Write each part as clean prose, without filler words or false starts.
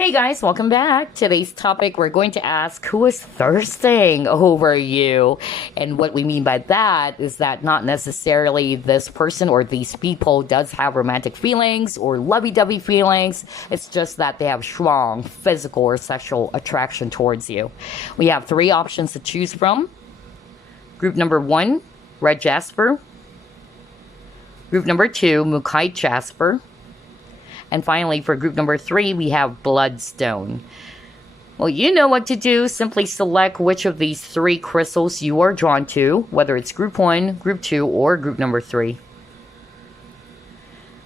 Hey guys, welcome back. Today's topic, we're going to ask who is thirsting over you. And what we mean by that is that not necessarily this person or these people does have romantic feelings or lovey-dovey feelings. It's just that they have strong physical or sexual attraction towards you. We have three options to choose from. Group number 1, Red Jasper. Group number 2, Mookaite Jasper. And finally, for group number 3, we have Bloodstone. Well, you know what to do. Simply select which of these 3 crystals you are drawn to, whether it's group 1, group 2, or group number 3.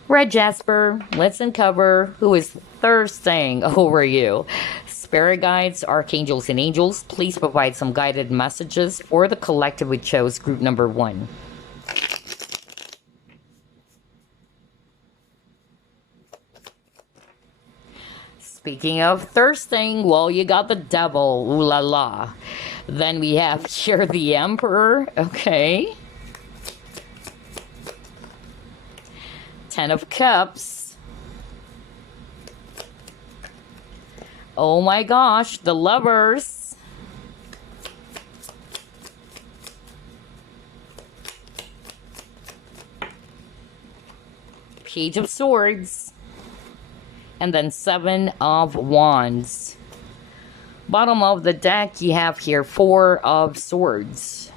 Red Jasper, let's uncover who is thirsting over you. Spirit guides, archangels, and angels, please provide some guided messages for the collective we chose, group number 1. Speaking of thirsting, well, you got the devil, ooh la la. Then we have here the Emperor, okay. 10 of Cups. Oh my gosh, the Lovers. Page of Swords. And then 7 of Wands. Bottom of the deck, you have here 4 of Swords.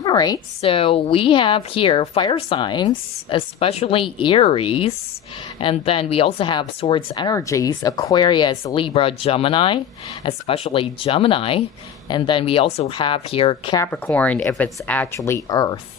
Alright, so we have here fire signs, especially Aries. And then we also have Swords energies, Aquarius, Libra, Gemini, especially Gemini. And then we also have here Capricorn if it's actually Earth.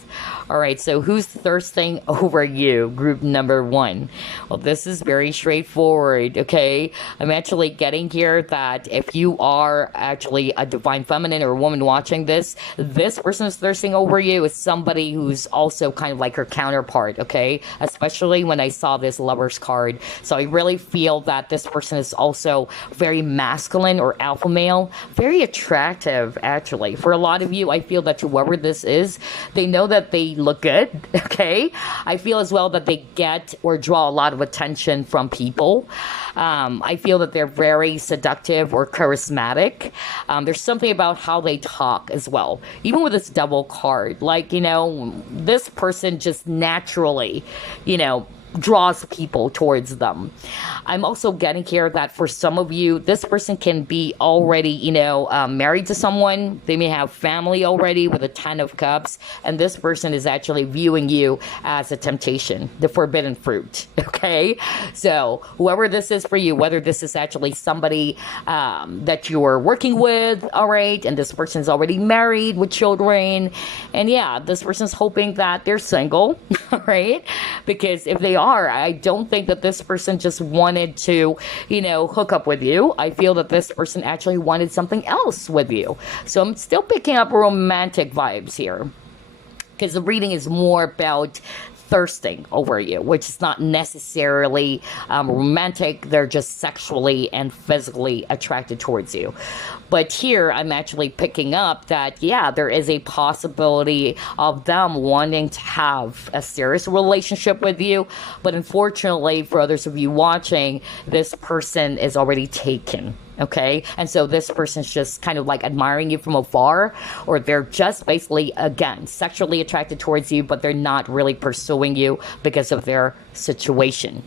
Alright, so who's thirsting over you? Group number 1. Well, this is very straightforward, okay? I'm actually getting here that if you are actually a divine feminine or a woman watching this person is thirsting over you is somebody who's also kind of like her counterpart, okay? Especially when I saw this Lover's card. So I really feel that this person is also very masculine or alpha male, very attractive, actually. For a lot of you, I feel that whoever this is, they know that they look good, okay? I feel as well that they get or draw a lot of attention from people. I feel that they're very seductive or charismatic. There's something about how they talk as well. Even with this double card, like, you know, this person just naturally, you know, draws people towards them. I'm also getting here that for some of you, this person can be already, you know, married to someone. They may have family already with a 10 of Cups, and this person is actually viewing you as a temptation, the forbidden fruit, okay? So whoever this is for you, whether this is actually somebody that you're working with, all right, and this person's already married with children, and yeah, this person's hoping that they're single, all right? Because if they are, I don't think that this person just wanted to, you know, hook up with you. I feel that this person actually wanted something else with you. So I'm still picking up romantic vibes here, because the reading is more about thirsting over you, which is not necessarily romantic. They're just sexually and physically attracted towards you. But here I'm actually picking up that, yeah, there is a possibility of them wanting to have a serious relationship with you. But unfortunately, for others of you watching, this person is already taken. Okay, and so this person's just kind of like admiring you from afar, or they're just basically, again, sexually attracted towards you, but they're not really pursuing you because of their situation.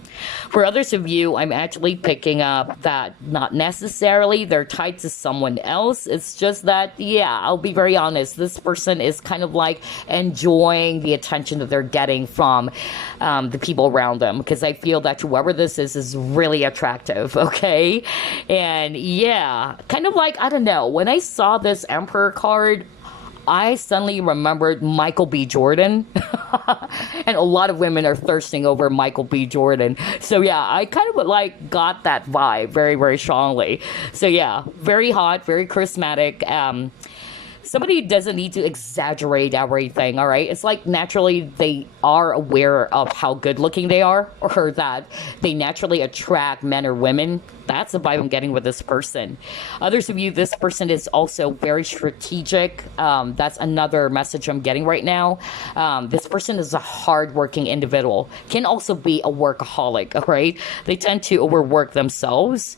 For others of you, I'm actually picking up that not necessarily they're tied to someone else. It's just that, yeah, I'll be very honest, this person is kind of like enjoying the attention that they're getting from the people around them, because I feel that whoever this is really attractive, okay? And yeah, kind of like, I don't know, when I saw this Emperor card, I suddenly remembered Michael B. Jordan. And a lot of women are thirsting over Michael B. Jordan. So yeah, I kind of like got that vibe very, very strongly. So yeah, very hot, very charismatic. Somebody doesn't need to exaggerate everything, all right? It's like naturally they are aware of how good looking they are, or that they naturally attract men or women That's the vibe I'm getting with this person. Others of you, this person is also very strategic. That's another message I'm getting right now. This person is a hardworking individual, can also be a workaholic, all right? They tend to overwork themselves.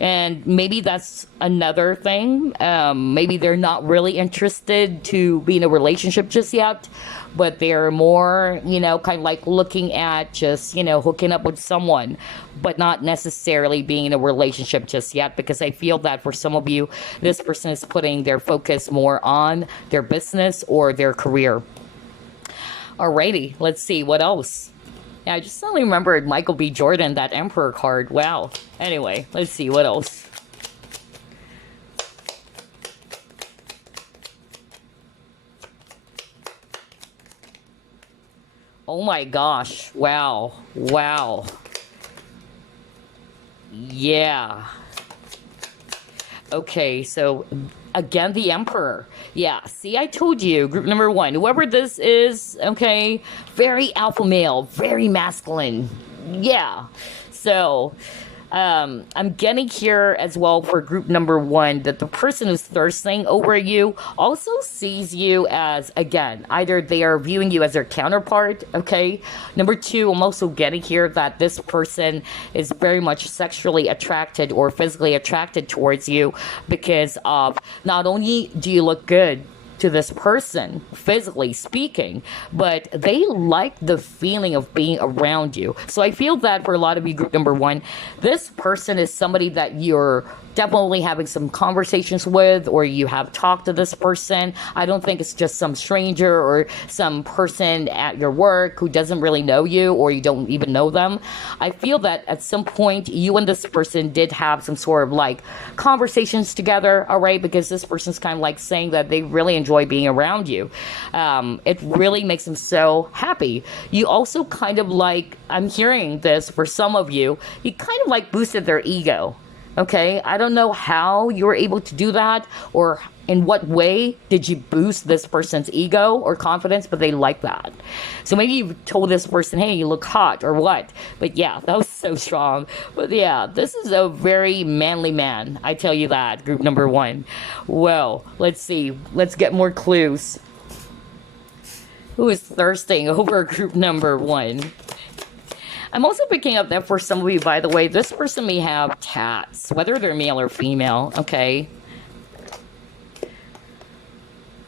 And maybe that's another thing. Maybe they're not really interested to be in a relationship just yet, but they're more, kind of like looking at just, hooking up with someone, but not necessarily being in a relationship just yet, because I feel that for some of you, this person is putting their focus more on their business or their career. Alrighty, let's see what else. Yeah, I just suddenly remembered Michael B. Jordan, that Emperor card. Wow. Anyway, let's see what else. Oh my gosh. Wow. Wow. Yeah. Okay, so again, the Emperor. Yeah, see, I told you, group number one, whoever this is, okay, very alpha male, very masculine. Yeah. So, I'm getting here as well for group number one that the person who's thirsting over you also sees you as, again, either they are viewing you as their counterpart, okay? Number two, I'm also getting here that this person is very much sexually attracted or physically attracted towards you because of not only do you look good to this person, physically speaking, but they like the feeling of being around you. So I feel that for a lot of you, group number one, this person is somebody that you're definitely having some conversations with, or you have talked to this person. I don't think it's just some stranger or some person at your work who doesn't really know you, or you don't even know them. I feel that at some point you and this person did have some sort of like conversations together, all right, because this person's kind of like saying that they really enjoy being around you. It really makes them so happy. You also kind of like, I'm hearing this for some of you, you kind of like boosted their ego. Okay, I don't know how you were able to do that, or in what way did you boost this person's ego or confidence, but they like that. So maybe you told this person, hey, you look hot or what. But yeah, that was so strong. But yeah, this is a very manly man. I tell you that, group number one. Well, let's see. Let's get more clues. Who is thirsting over group number one? I'm also picking up that for some of you, by the way, this person may have tats, whether they're male or female, okay?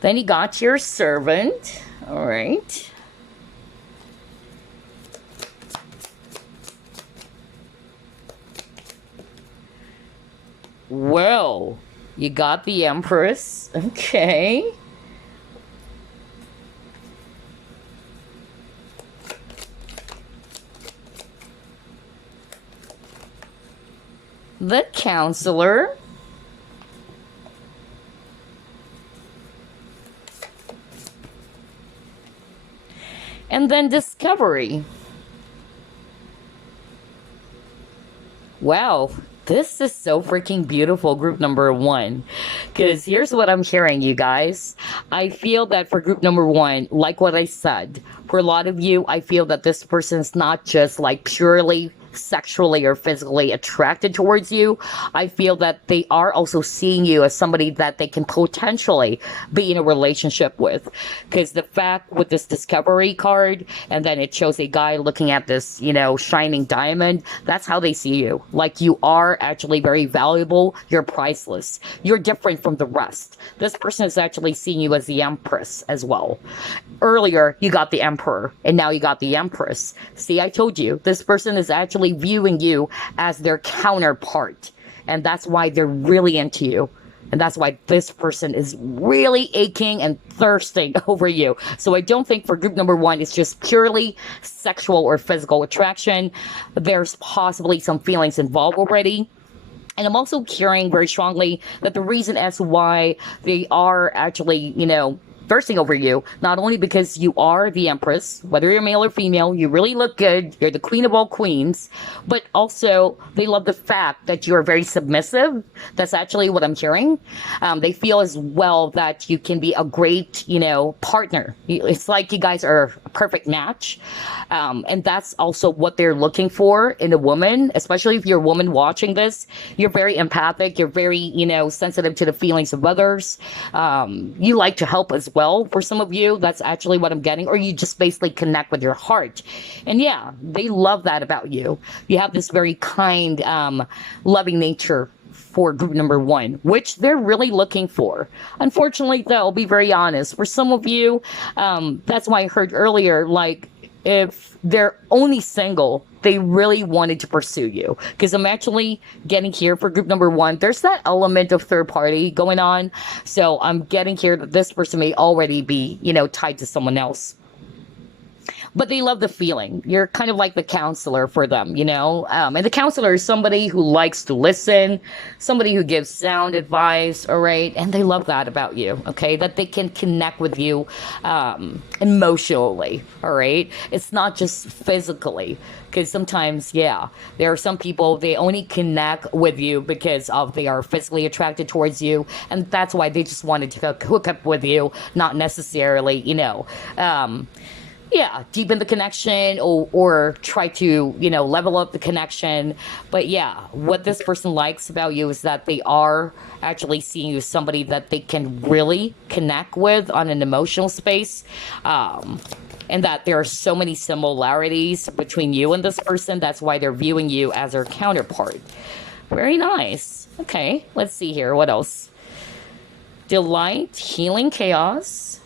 Then you got your servant, all right. Well, you got the Empress, okay. The Counselor. And then Discovery. Wow, this is so freaking beautiful, group number one. Because here's what I'm hearing, you guys. I feel that for group number one, like what I said, for a lot of you, I feel that this person's not just like purely sexually or physically attracted towards you. I feel that they are also seeing you as somebody that they can potentially be in a relationship with. Because the fact with this Discovery card, and then it shows a guy looking at this, shining diamond, that's how they see you. Like, you are actually very valuable. You're priceless. You're different from the rest. This person is actually seeing you as the Empress as well. Earlier, you got the Emperor, and now you got the Empress. See, I told you, this person is actually viewing you as their counterpart, and that's why they're really into you, and that's why this person is really aching and thirsting over you. So I don't think for group number one it's just purely sexual or physical attraction. There's possibly some feelings involved already. And I'm also hearing very strongly that the reason as why they are actually, thirsting over you, not only because you are the Empress, whether you're male or female, you really look good, you're the queen of all queens, but also they love the fact that you're very submissive. That's actually what I'm hearing. They feel as well that you can be a great, partner. It's like you guys are a perfect match. And that's also what they're looking for in a woman, especially if you're a woman watching this. You're very empathic, you're very, sensitive to the feelings of others. You like to help as well for some of you. That's actually what I'm getting. Or you just basically connect with your heart. And yeah, they love that about you. You have this very kind, loving nature for group number 1, which they're really looking for. Unfortunately, though, I'll be very honest. For some of you, that's why I heard earlier, like, if they're only single, they really wanted to pursue you. Because I'm actually getting here for group number 1. There's that element of third party going on. So I'm getting here that this person may already be, tied to someone else. But they love the feeling. You're kind of like the counselor for them, and the counselor is somebody who likes to listen, somebody who gives sound advice, all right? And they love that about you, okay? That they can connect with you emotionally, all right? It's not just physically, because sometimes, there are some people, they only connect with you because of they are physically attracted towards you, and that's why they just wanted to hook up with you, not necessarily, deepen the connection or try to, level up the connection. But what this person likes about you is that they are actually seeing you as somebody that they can really connect with on an emotional space. And that there are so many similarities between you and this person. That's why they're viewing you as their counterpart. Very nice. Okay, let's see here. What else? Delight, healing chaos.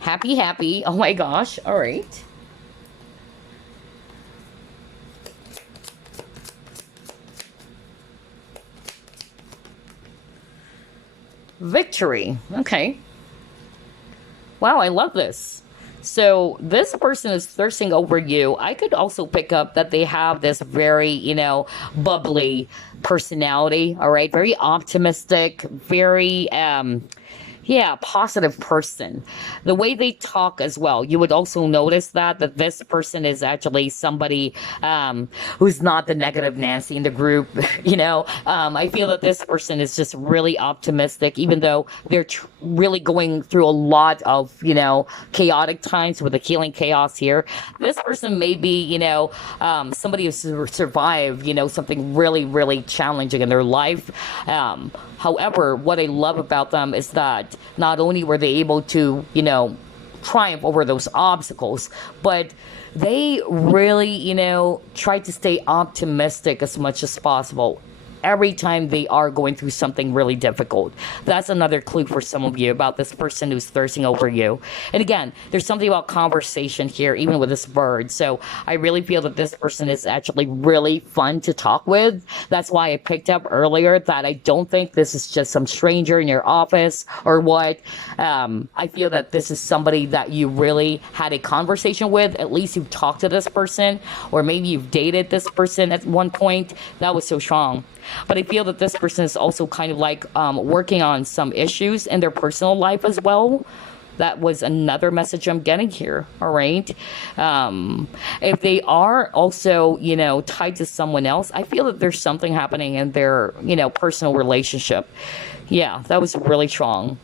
Happy. Oh my gosh. All right. Victory. Okay. Wow, I love this. So this person is thirsting over you. I could also pick up that they have this very, bubbly personality. All right. Very optimistic, very, positive person. The way they talk as well, you would also notice that this person is actually somebody who's not the negative Nancy in the group. I feel that this person is just really optimistic, even though they're really going through a lot of, chaotic times with the healing chaos here. This person may be, somebody who's survived, something really, really challenging in their life. However, what I love about them is that not only were they able to, triumph over those obstacles, but they really, tried to stay optimistic as much as possible every time they are going through something really difficult. That's another clue for some of you about this person who's thirsting over you. And again, there's something about conversation here, even with this bird. So I really feel that this person is actually really fun to talk with. That's why I picked up earlier that I don't think this is just some stranger in your office or what. I feel that this is somebody that you really had a conversation with. At least you've talked to this person, or maybe you've dated this person at one point. That was so strong. But I feel that this person is also kind of like working on some issues in their personal life as well. That was another message I'm getting here, all right? If they are also, tied to someone else, I feel that there's something happening in their, personal relationship. Yeah, that was really strong.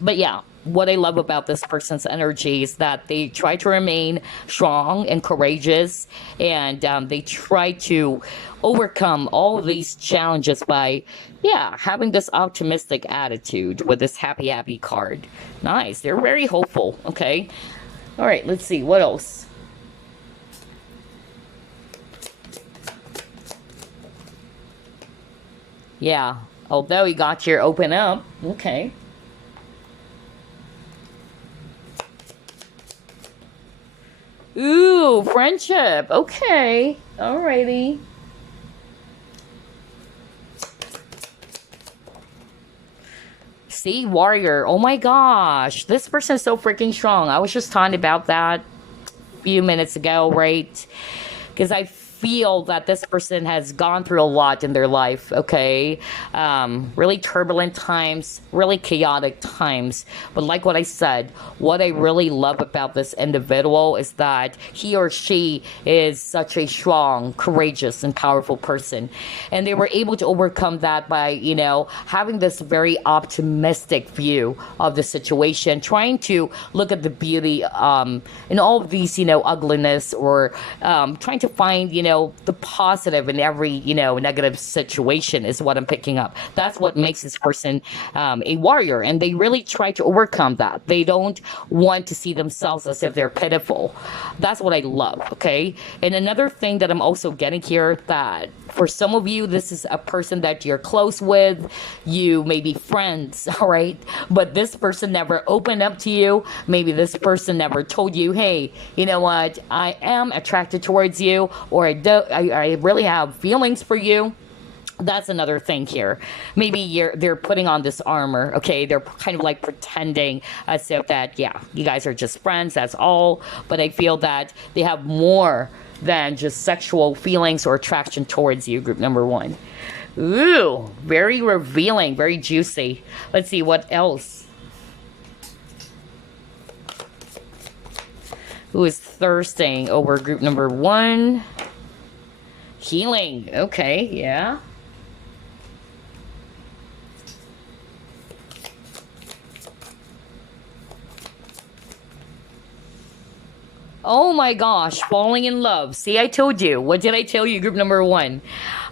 But what I love about this person's energy is that they try to remain strong and courageous, and they try to overcome all of these challenges by, having this optimistic attitude with this happy card. Nice. They're very hopeful. Okay. All right. Let's see. What else? Yeah. Although he got your open up. Okay. Ooh, friendship. Okay. Alrighty. See, warrior. Oh my gosh. This person is so freaking strong. I was just talking about that a few minutes ago, right? Because I feel that this person has gone through a lot in their life, okay? Really turbulent times, really chaotic times. But like what I said, what I really love about this individual is that he or she is such a strong, courageous, and powerful person. And they were able to overcome that by, having this very optimistic view of the situation, trying to look at the beauty in all of these, ugliness, or trying to find, the positive in every, negative situation is what I'm picking up. That's what makes this person a warrior. And they really try to overcome that. They don't want to see themselves as if they're pitiful. That's what I love, okay? And another thing that I'm also getting here, that for some of you, this is a person that you're close with. You may be friends, all right? But this person never opened up to you. Maybe this person never told you, hey, you know what? I am attracted towards you, or I really have feelings for you. That's another thing here. Maybe they're putting on this armor, okay? They're kind of like pretending as if that, yeah, you guys are just friends, that's all. But I feel that they have more than just sexual feelings or attraction towards you, group number one. Ooh, very revealing, very juicy. Let's see what else. Who is thirsting over group number one? Healing. Okay, yeah. Oh my gosh, falling in love. See, I told you. What did I tell you, group number one?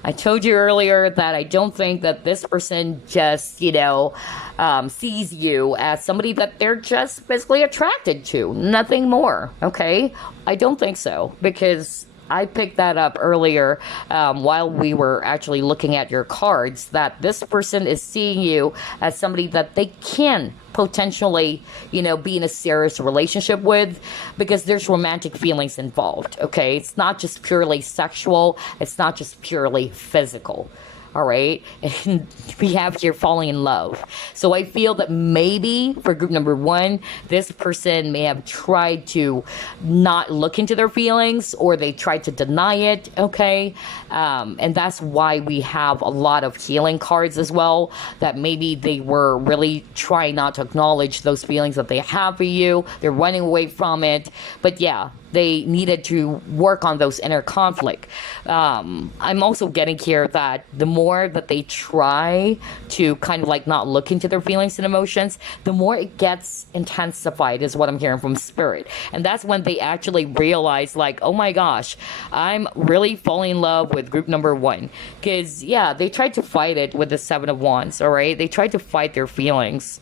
I told you earlier that I don't think that this person just, sees you as somebody that they're just physically attracted to. Nothing more, okay? I don't think so, because I picked that up earlier while we were actually looking at your cards, that this person is seeing you as somebody that they can potentially, be in a serious relationship with, because there's romantic feelings involved, okay? It's not just purely sexual. It's not just purely physical. All right. And we have here falling in love. So I feel that maybe for group number one, this person may have tried to not look into their feelings, or they tried to deny it. Okay. And that's why we have a lot of healing cards as well, that maybe they were really trying not to acknowledge those feelings that they have for you. They're running away from it. But yeah, they needed to work on those inner conflict. I'm also getting here that the more that they try to kind of like not look into their feelings and emotions, the more it gets intensified, is what I'm hearing from spirit. And that's when they actually realize, like, oh my gosh, I'm really falling in love with group number one. Because, yeah, they tried to fight it with the Seven of Wands, all right? They tried to fight their feelings.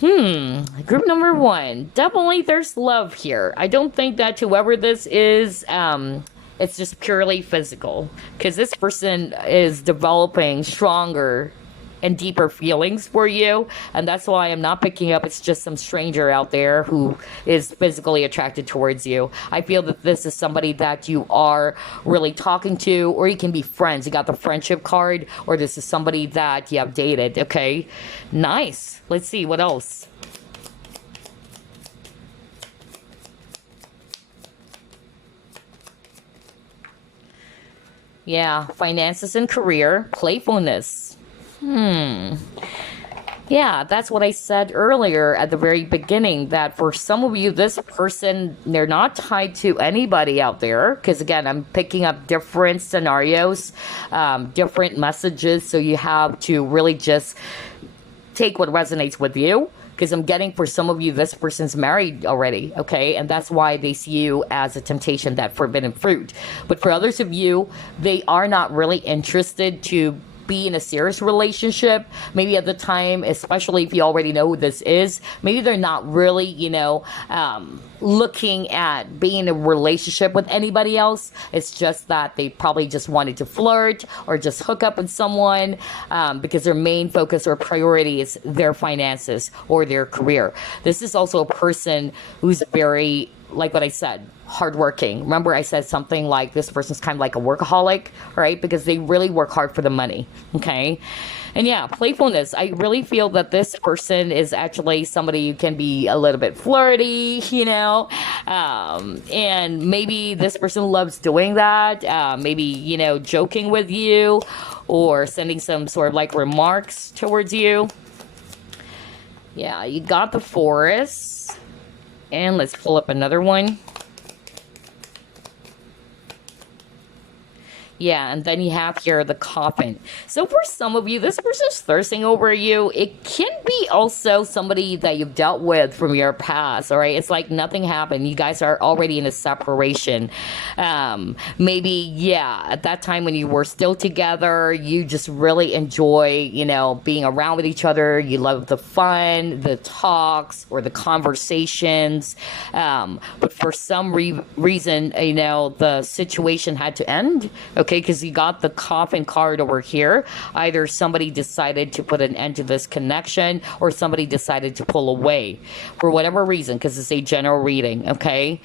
Group number one, definitely there's love here. I don't think that whoever this is, it's just purely physical, because this person is developing stronger and deeper feelings for you, and that's why I'm not picking up it's just some stranger out there who is physically attracted towards you. I feel that this is somebody that you are really talking to, or you can be friends. You got the friendship card, or this is somebody that you have dated. Okay, nice. Let's see what else. Yeah, finances and career, playfulness. Yeah, that's what I said earlier at the very beginning, that for some of you, this person, they're not tied to anybody out there. Because again, I'm picking up different scenarios, different messages. So you have to really just take what resonates with you. Because I'm getting, for some of you, this person's married already, okay? And that's why they see you as a temptation, that forbidden fruit. But for others of you, they are not really interested to be in a serious relationship. Maybe at the time, especially if you already know who this is, maybe they're not really, looking at being in a relationship with anybody else. It's just that they probably just wanted to flirt or just hook up with someone, because their main focus or priority is their finances or their career. This is also a person who's very like what I said, hardworking. Remember I said something like this person's kind of like a workaholic, right? Because they really work hard for the money, okay? And yeah, playfulness. I really feel that this person is actually somebody who can be a little bit flirty, you know? And maybe this person loves doing that. Maybe, you know, joking with you or sending some sort of like remarks towards you. Yeah, you got the Forest. And let's pull up another one. Yeah, and then you have here the Coffin. So for some of you, this person's thirsting over you. It can be also somebody that you've dealt with from your past, all right? It's like nothing happened. You guys are already in a separation. Maybe, yeah, at that time when you were still together, you just really enjoy, you know, being around with each other. You love the fun, the talks, or the conversations. But for some reason, you know, the situation had to end, okay? Because you got the Coffin card over here. Either somebody decided to put an end to this connection or somebody decided to pull away for whatever reason, because it's a general reading, okay?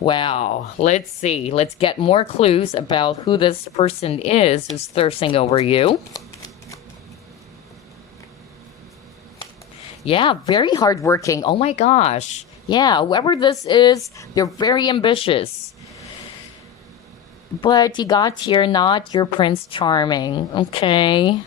Wow. Let's see. Let's get more clues about who this person is who's thirsting over you. Yeah, very hardworking. Oh my gosh. Yeah, whoever this is, they're very ambitious. But you got here, not your Prince Charming, okay?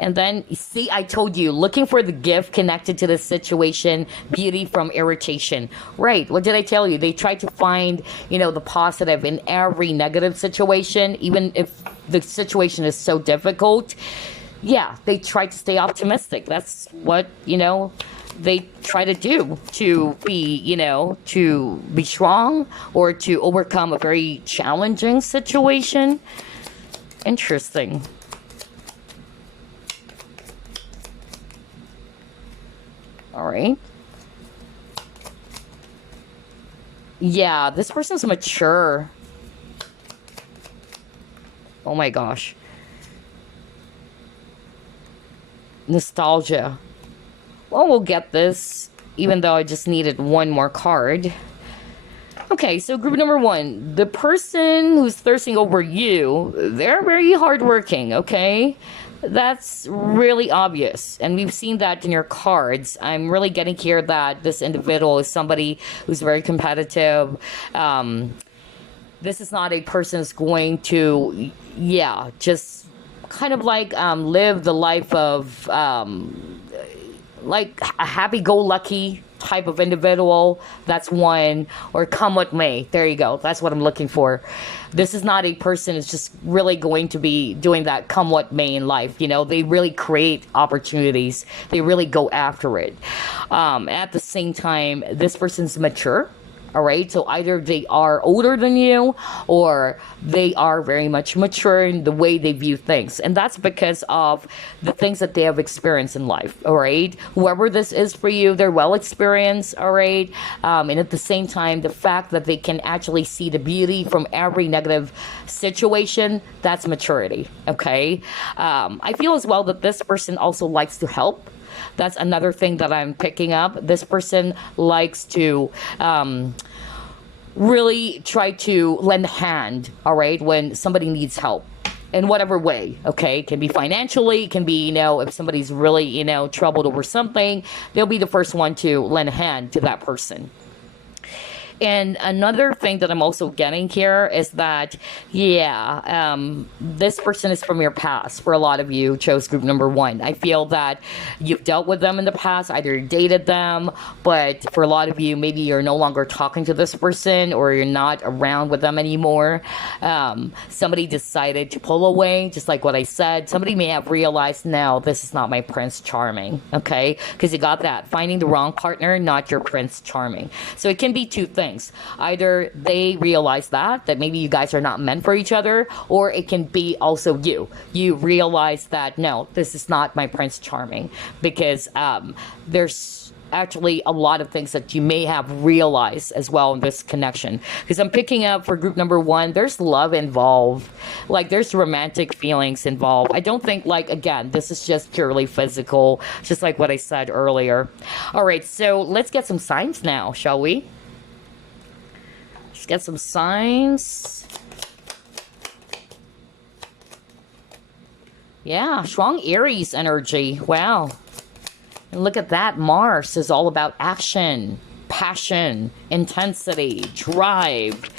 And then, see, I told you, looking for the gift connected to the situation, beauty from irritation. Right, what did I tell you? They try to find, you know, the positive in every negative situation, even if the situation is so difficult. Yeah, they try to stay optimistic. That's what, you know, they try to do to be, you know, to be strong or to overcome a very challenging situation. Interesting. All right. Yeah, this person's mature. Oh my gosh. Nostalgia. Well, we'll get this, even though I just needed one more card. Okay, so group number one, the person who's thirsting over you, they're very hardworking, okay? That's really obvious, and we've seen that in your cards. I'm really getting here that this individual is somebody who's very competitive. This is not a person who's going to, yeah, just kind of like live the life of like a happy-go-lucky type of individual. That's one. Or come what may. There you go. That's what I'm looking for. This is not a person who's just really going to be doing that come what may in life. You know, they really create opportunities. They really go after it. At the same time, this person's mature. All right, so either they are older than you or they are very much mature in the way they view things. And that's because of the things that they have experienced in life. All right, whoever this is for you, they're well experienced. All right, and at the same time, the fact that they can actually see the beauty from every negative situation, that's maturity. Okay, I feel as well that this person also likes to help. That's another thing that I'm picking up. This person likes to really try to lend a hand, all right, when somebody needs help in whatever way, okay? It can be financially, it can be, you know, if somebody's really, you know, troubled over something, they'll be the first one to lend a hand to that person. And another thing that I'm also getting here is that, yeah, this person is from your past. For a lot of you, chose group number one. I feel that you've dealt with them in the past, either dated them, but for a lot of you, maybe you're no longer talking to this person or you're not around with them anymore. Somebody decided to pull away, just like what I said. Somebody may have realized, no, this is not my Prince Charming, okay? Because you got that. Finding the wrong partner, not your Prince Charming. So it can be two things. Either they realize that maybe you guys are not meant for each other, or it can be also you realize that no, this is not my Prince Charming, because there's actually a lot of things that you may have realized as well in this connection. Because I'm picking up for group number one, there's love involved, like there's romantic feelings involved. I don't think, like, again, this is just purely physical, just like what I said earlier. All right, so let's get some signs now, shall we? Let's get some signs. Yeah, strong Aries energy. Wow. And look at that. Mars is all about action, passion, intensity, drive.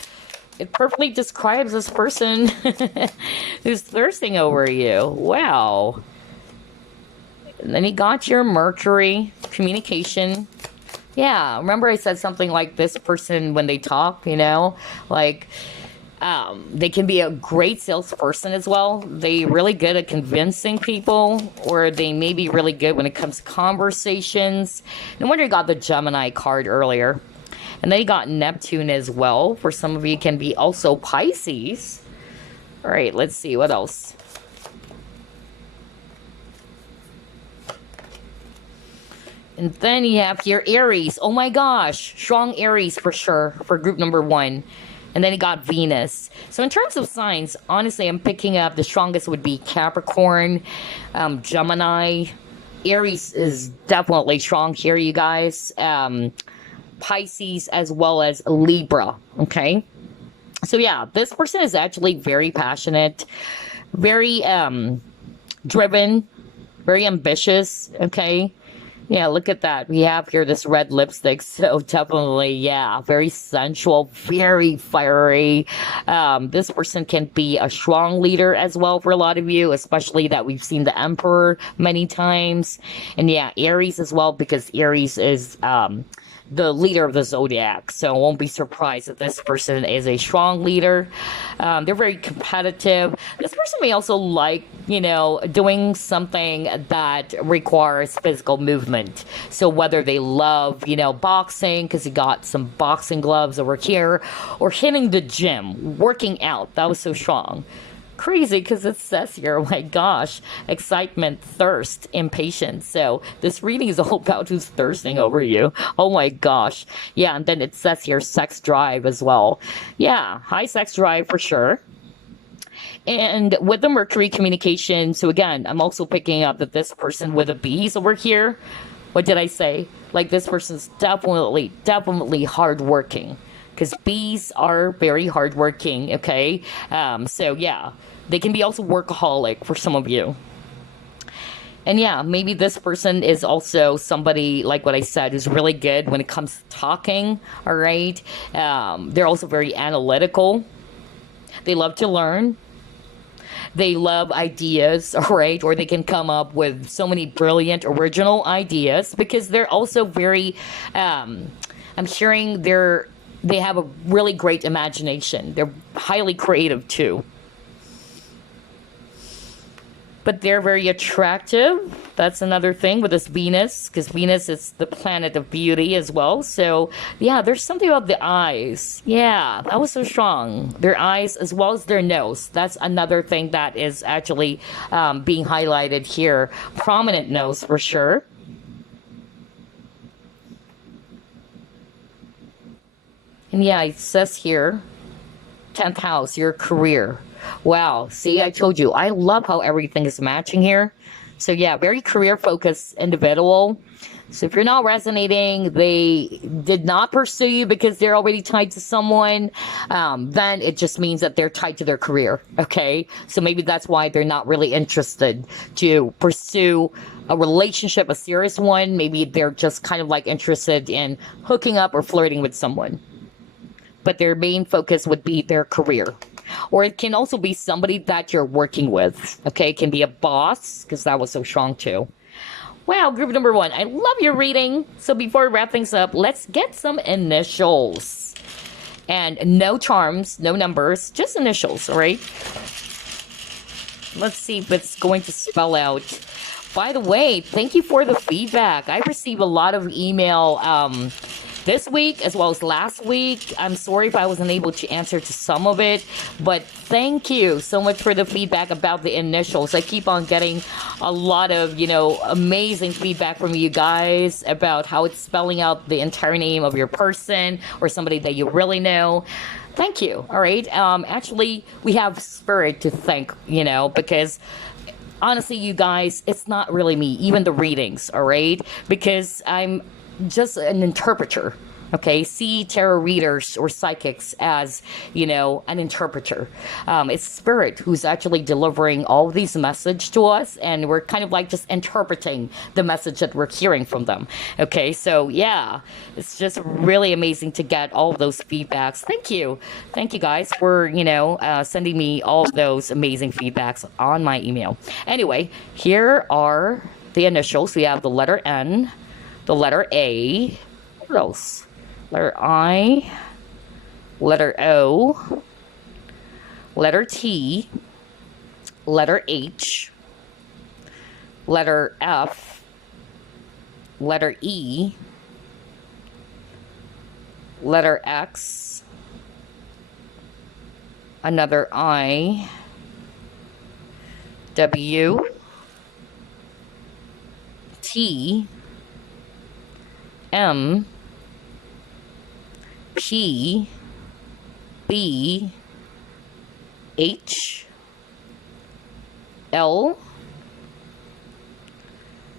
It perfectly describes this person who's thirsting over you. Wow. And then you got your Mercury, communication. Yeah, remember I said something like this person when they talk, you know? Like, they can be a great salesperson as well. They really good at convincing people, or they may be really good when it comes to conversations. No wonder you got the Gemini card earlier. And then you got Neptune as well. For some of you, can be also Pisces. All right, let's see what else. And then you have here Aries. Oh my gosh, strong Aries for sure for group number 1. And then you got Venus. So in terms of signs, honestly, I'm picking up the strongest would be Capricorn, Gemini. Aries is definitely strong here, you guys. Pisces as well as Libra. Okay. So yeah, this person is actually very passionate, very driven, very ambitious. Okay. Yeah, look at that. We have here this red lipstick. So definitely, yeah, very sensual, very fiery. This person can be a strong leader as well for a lot of you, especially that we've seen the Emperor many times. And yeah, Aries as well, because Aries is the leader of the zodiac. So won't be surprised if this person is a strong leader. They're very competitive. This person may also like, you know, doing something that requires physical movement. So whether they love, you know, boxing, because you got some boxing gloves over here, or hitting the gym, working out. That was so strong. Crazy, because it says here, oh my gosh, excitement, thirst, impatience. So this reading is all about who's thirsting over you. Oh my gosh. Yeah, and then it says here sex drive as well. Yeah, high sex drive for sure. And with the Mercury communication, so again, I'm also picking up that this person with a bees over here, what did I say? Like, this person's definitely hardworking. Because bees are very hardworking, okay? So yeah, they can be also workaholic for some of you. And yeah, maybe this person is also somebody, like what I said, who's really good when it comes to talking, all right? They're also very analytical. They love to learn. They love ideas, all right? Or they can come up with so many brilliant, original ideas, because they're also very, I'm hearing they have a really great imagination. They're highly creative too. But they're very attractive. That's another thing with this Venus, because Venus is the planet of beauty as well. So yeah, there's something about the eyes. Yeah, that was so strong. Their eyes as well as their nose. That's another thing that is actually being highlighted here. Prominent nose for sure. And yeah, it says here, 10th house, your career. Wow. See, I told you, I love how everything is matching here. So yeah, very career-focused individual. So if you're not resonating, they did not pursue you because they're already tied to someone, then it just means that they're tied to their career, okay? So maybe that's why they're not really interested to pursue a relationship, a serious one. Maybe they're just kind of like interested in hooking up or flirting with someone. But their main focus would be their career. Or it can also be somebody that you're working with, okay? It can be a boss, because that was so strong too. Wow, group number 1, I love your reading. So before we wrap things up, let's get some initials. And no charms, no numbers, just initials, all right? Let's see if it's going to spell out. By the way, thank you for the feedback. I received a lot of email this week as well as last week. I'm sorry if I wasn't able to answer to some of it, but thank you so much for the feedback about the initials. I keep on getting a lot of, you know, amazing feedback from you guys about how it's spelling out the entire name of your person or somebody that you really know. Thank you. All right. Actually, we have Spirit to thank, you know, because honestly, you guys, it's not really me, even the readings, all right? Because I'm just an interpreter, Okay, see tarot readers or psychics as, you know, an interpreter. It's spirit who's actually delivering all of these messages to us, and we're kind of like just interpreting the message that we're hearing from them. Okay, so yeah, it's just really amazing to get all of those feedbacks. Thank you guys for, you know, sending me all of those amazing feedbacks on my email. Anyway, here are the initials. We have the letter N, the letter A, what else? Letter I, letter O, letter T, letter H, letter F, letter E, letter X, another I, W, T, M, P, B, H, L,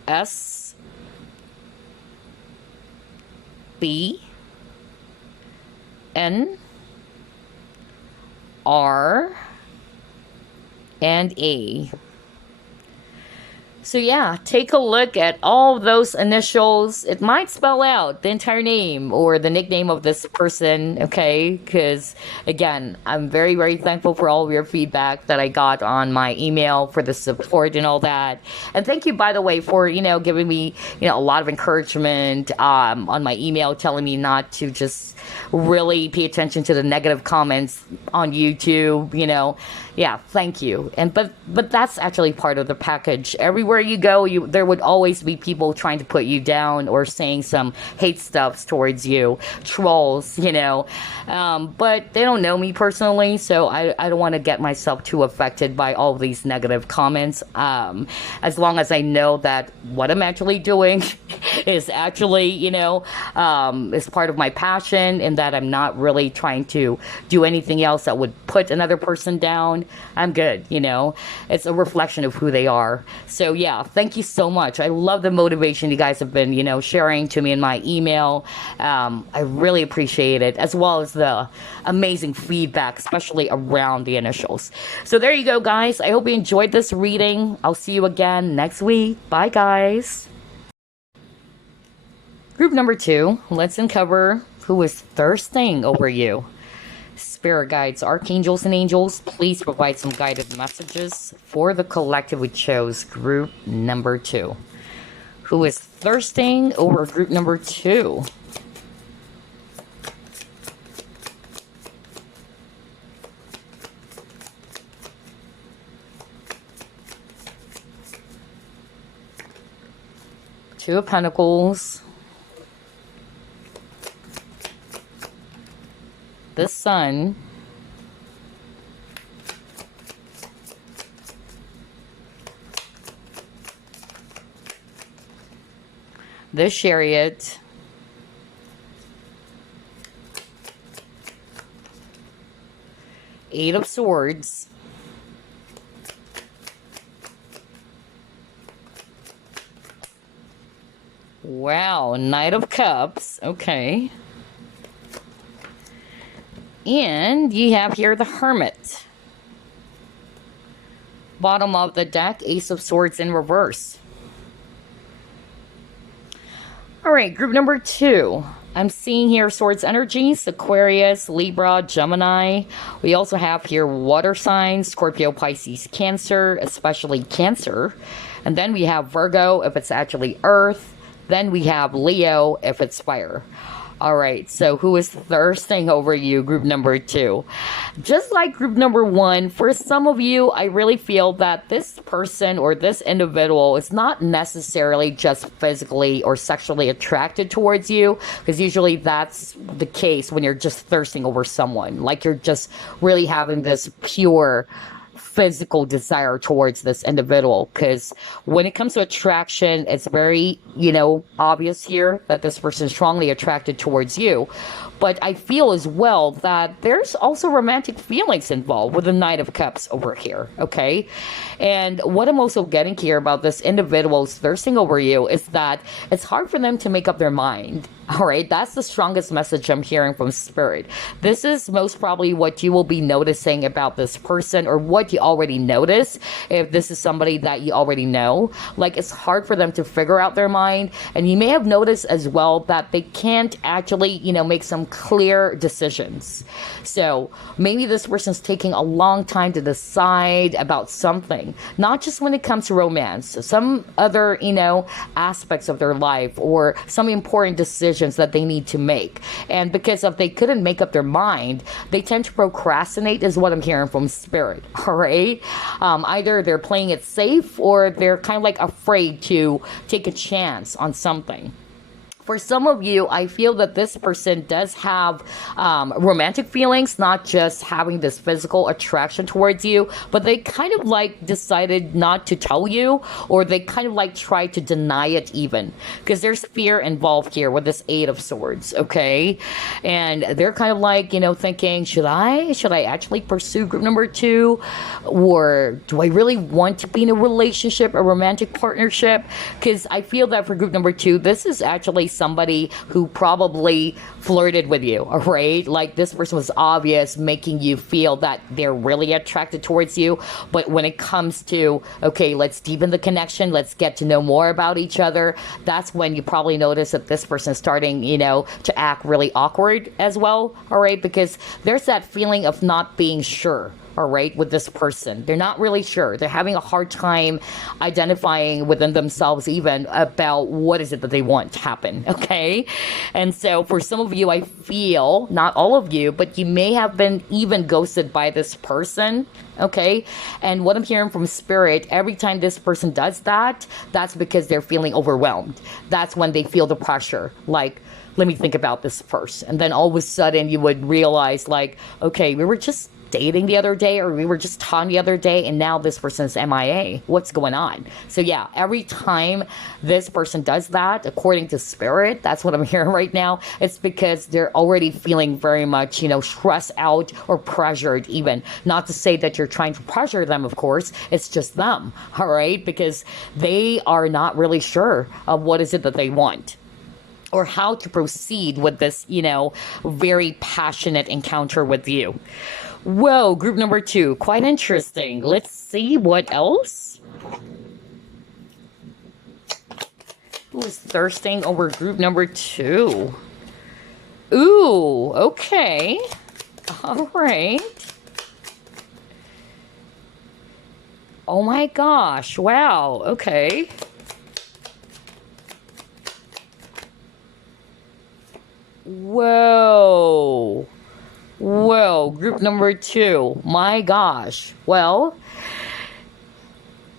S, B, N, R, and A. So yeah, take a look at all of those initials. It might spell out the entire name or the nickname of this person, okay? Because, again, I'm very, very thankful for all of your feedback that I got on my email, for the support and all that. And thank you, by the way, for, you know, giving me, you know, a lot of encouragement on my email, telling me not to just really pay attention to the negative comments on YouTube, you know. Yeah, thank you. And but that's actually part of the package. Everywhere you go, there would always be people trying to put you down or saying some hate stuff towards you, trolls, you know. But they don't know me personally, so I don't want to get myself too affected by all of these negative comments. As long as I know that what I'm actually doing is actually, you know, is part of my passion, and that I'm not really trying to do anything else that would put another person down, I'm good, you know. It's a reflection of who they are. So yeah, thank you so much. I love the motivation you guys have been, you know, sharing to me in my email. I really appreciate it, as well as the amazing feedback, especially around the initials. So there you go, guys. I hope you enjoyed this reading. I'll see you again next week. Bye, guys. Group number 2, let's uncover who is thirsting over you. Spirit guides, archangels, and angels, please provide some guided messages for the collective we chose, group number 2. Who is thirsting over group number 2? Two of Pentacles. The Sun. The Chariot. Eight of Swords. Wow, Knight of Cups. Okay. And you have here the Hermit. Bottom of the deck, Ace of Swords in reverse. Alright, group number 2. I'm seeing here Swords energies, Aquarius, Libra, Gemini. We also have here water signs, Scorpio, Pisces, Cancer, especially Cancer. And then we have Virgo if it's actually Earth. Then we have Leo if it's fire. Alright, so who is thirsting over you, group number 2? Just like group number 1, for some of you, I really feel that this person or this individual is not necessarily just physically or sexually attracted towards you, because usually that's the case when you're just thirsting over someone. Like you're just really having this pure physical desire towards this individual, because when it comes to attraction, it's very, you know, obvious here that this person is strongly attracted towards you. But I feel as well that there's also romantic feelings involved with the Knight of Cups over here, okay? And what I'm also getting here about this individual's thirsting over you is that it's hard for them to make up their mind. All right, that's the strongest message I'm hearing from Spirit. This is most probably what you will be noticing about this person, or what you already notice if this is somebody that you already know. Like, it's hard for them to figure out their mind, and you may have noticed as well that they can't actually, make some clear decisions. So maybe this person's taking a long time to decide about something, not just when it comes to romance, some other, aspects of their life, or some important decisions that they need to make. And because if they couldn't make up their mind, they tend to procrastinate, is what I'm hearing from Spirit. All right. Either they're playing it safe, or they're kind of like afraid to take a chance on something. For some of you, I feel that this person does have romantic feelings, not just having this physical attraction towards you, but they kind of like decided not to tell you, or they kind of like try to deny it even, because there's fear involved here with this Eight of Swords, okay? And they're kind of like, thinking, should I actually pursue group number two? Or do I really want to be in a relationship, a romantic partnership? Because I feel that for group number two, this is actually somebody who probably flirted with you, all right? Like, this person was obvious, making you feel that they're really attracted towards you. But when it comes to, okay, let's deepen the connection, let's get to know more about each other, that's when you probably notice that this person is starting, to act really awkward as well, all right? Because there's that feeling of not being sure, all right, with this person. They're not really sure. They're having a hard time identifying within themselves even about what is it that they want to happen, okay? And so for some of you, I feel, not all of you, but you may have been even ghosted by this person, okay? And what I'm hearing from Spirit, every time this person does that, that's because they're feeling overwhelmed. That's when they feel the pressure, like, let me think about this first. And then all of a sudden you would realize, like, okay, we were just dating the other day, or we were just talking the other day, and now this person's MIA. What's going on? So yeah, every time this person does that, according to Spirit, that's what I'm hearing right now, it's because they're already feeling very much, stressed out or pressured even. Not to say that you're trying to pressure them, of course, it's just them, all right? Because they are not really sure of what is it that they want, or how to proceed with this, very passionate encounter with you. Whoa, group number two, quite interesting. Let's see what else. Who is thirsting over group number two? Ooh, okay. All right. Oh my gosh, wow, okay. Whoa. Whoa, group number two. My gosh. Well,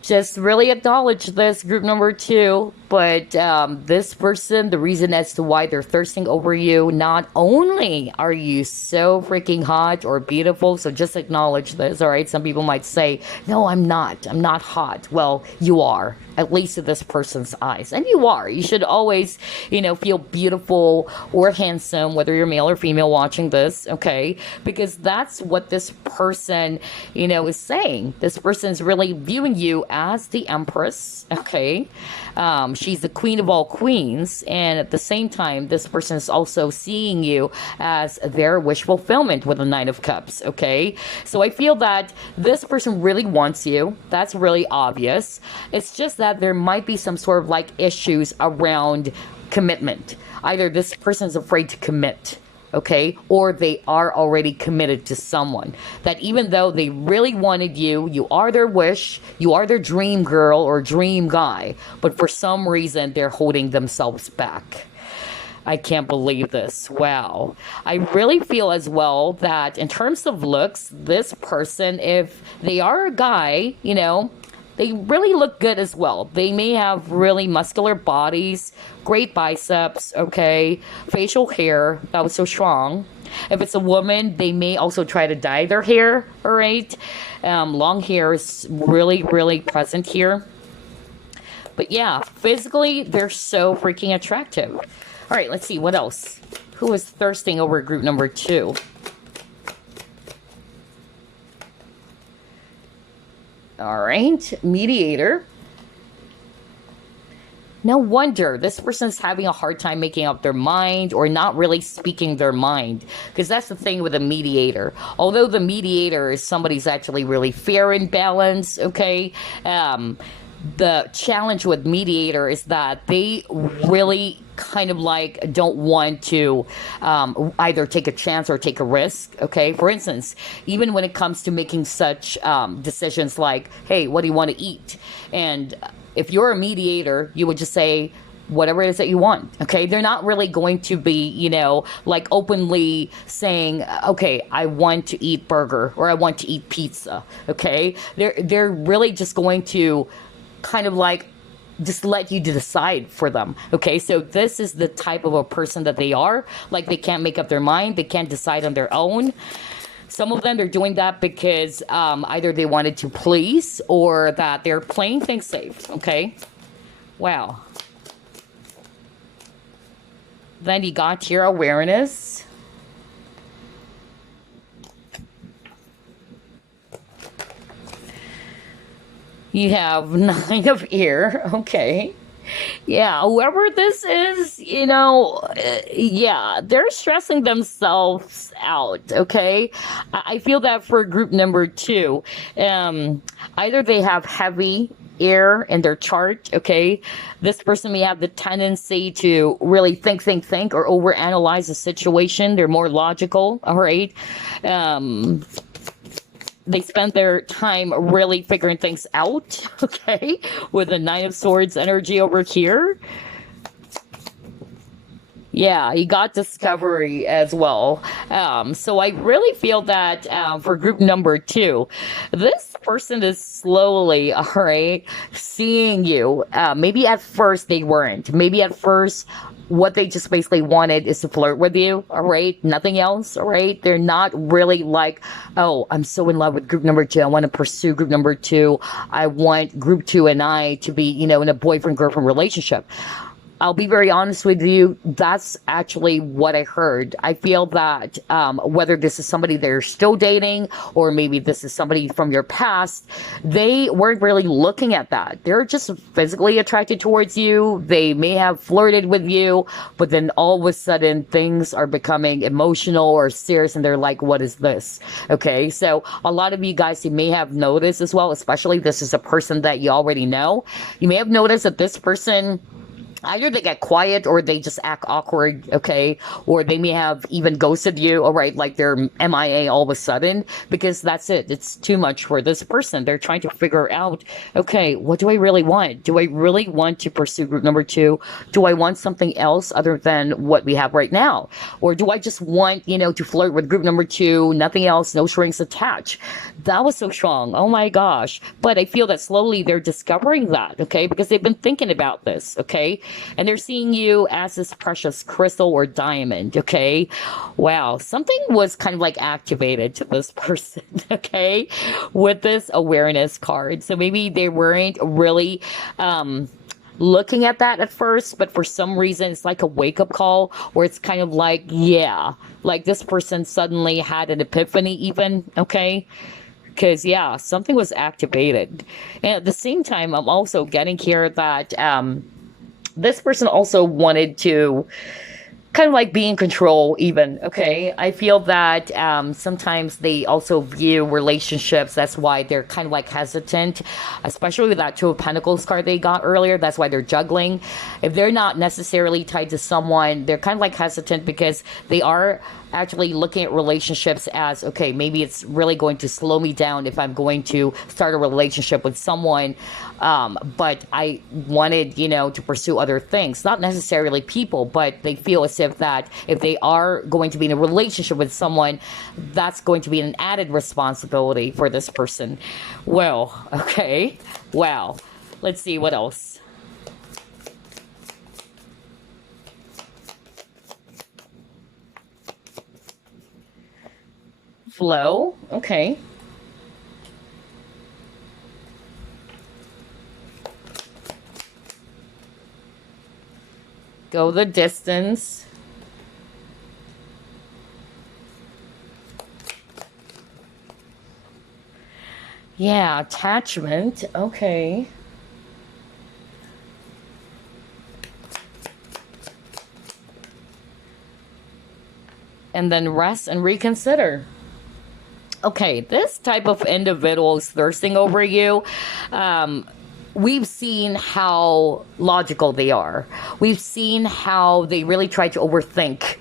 just really acknowledge this, group number two. But this person, the reason as to why they're thirsting over you, not only are you so freaking hot or beautiful, so just acknowledge this, all right? Some people might say, no, I'm not hot. Well, you are, at least in this person's eyes. And you are. You should always, feel beautiful or handsome, whether you're male or female watching this, okay? Because that's what this person, is saying. This person is really viewing you as the Empress, okay? She's the queen of all queens, and at the same time, this person is also seeing you as their wish fulfillment with the Nine of Cups, okay? So I feel that this person really wants you. That's really obvious. It's just that there might be some sort of like issues around commitment. Either this person is afraid to commit, okay? Or they are already committed to someone. That even though they really wanted you, you are their wish, you are their dream girl or dream guy, but for some reason they're holding themselves back. I can't believe this. Wow. I really feel as well that in terms of looks, this person, if they are a guy, they really look good as well. They may have really muscular bodies, great biceps, okay, facial hair that was so strong. If it's a woman, they may also try to dye their hair, all right? Long hair is really, really present here. But yeah, physically, they're so freaking attractive. All right, let's see, what else? Who is thirsting over group number two? All right, mediator. No wonder this person's having a hard time making up their mind or not really speaking their mind. Because that's the thing with a mediator. Although the mediator is somebody who's actually really fair and balanced, okay? The challenge with mediator is that they really kind of like don't want to either take a chance or take a risk. Okay, for instance, even when it comes to making such decisions like, hey, what do you want to eat? And if you're a mediator, you would just say whatever it is that you want. Okay, they're not really going to be, like openly saying, okay, I want to eat burger or I want to eat pizza. Okay, they're really just going to kind of like just let you decide for them. Okay, so this is the type of a person that they are. Like, they can't make up their mind, they can't decide on their own. Some of them, they're doing that because either they wanted to please or that they're playing things safe. Okay, wow. Then you got your awareness. You have 9 of air. Okay. Yeah, whoever this is, yeah, they're stressing themselves out, okay? I feel that for group number 2, either they have heavy air in their chart, okay? This person may have the tendency to really think, or overanalyze the situation. They're more logical, all right? They spend their time really figuring things out, okay? With the 9 of Swords energy over here. Yeah, you got discovery as well. So I really feel that for group number 2, this person is slowly, all right, seeing you. Maybe at first they weren't. Maybe at first what they just basically wanted is to flirt with you, all right? Nothing else, all right? They're not really like, oh, I'm so in love with group number 2. I want to pursue group number 2. I want group 2 and I to be, in a boyfriend-girlfriend relationship. I'll be very honest with you, that's actually what I heard. I feel that whether this is somebody they're still dating or maybe this is somebody from your past, they weren't really looking at that. They're just physically attracted towards you. They may have flirted with you, but then all of a sudden things are becoming emotional or serious and they're like, what is this? Okay, so a lot of you guys, you may have noticed as well, especially this is a person that you already know. You may have noticed that this person, either they get quiet or they just act awkward, okay? Or they may have even ghosted you, all right, like they're MIA all of a sudden, because that's it. It's too much for this person. They're trying to figure out, okay, what do I really want? Do I really want to pursue group number 2? Do I want something else other than what we have right now? Or do I just want, to flirt with group number 2, nothing else, no strings attached? That was so strong. Oh my gosh. But I feel that slowly they're discovering that, okay? Because they've been thinking about this, okay? And they're seeing you as this precious crystal or diamond, okay? Wow, something was kind of like activated to this person, okay? With this awareness card. So maybe they weren't really looking at that at first, but for some reason it's like a wake-up call where it's kind of like, yeah, like this person suddenly had an epiphany even, okay? Because, yeah, something was activated. And at the same time, I'm also getting here that this person also wanted to kind of like be in control even, okay? I feel that sometimes they also view relationships, that's why they're kind of like hesitant, especially with that 2 of Pentacles card they got earlier. That's why they're juggling. If they're not necessarily tied to someone, they're kind of like hesitant because they are actually looking at relationships as, okay, maybe it's really going to slow me down if I'm going to start a relationship with someone, but I wanted, to pursue other things, not necessarily people, but they feel as if that if they are going to be in a relationship with someone, that's going to be an added responsibility for this person. Well, okay, wow. Let's see what else. Flow, okay. Go the distance. Yeah, attachment, okay. and then rest and reconsider. Okay, this type of individual is thirsting over you. We've seen how logical they are. We've seen how they really try to overthink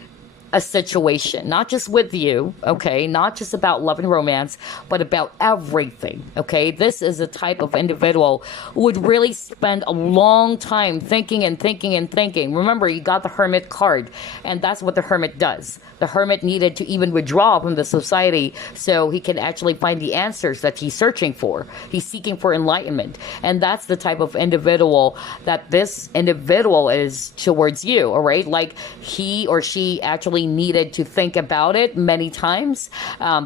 a situation, not just with you, okay, not just about love and romance, but about everything, okay. This is a type of individual who would really spend a long time thinking and thinking and thinking. Remember, you got the Hermit card, and that's what the Hermit does. The Hermit needed to even withdraw from the society so he can actually find the answers that he's searching for. He's seeking for enlightenment. And that's the type of individual that this individual is towards you, all right? Like, he or she actually needed to think about it many times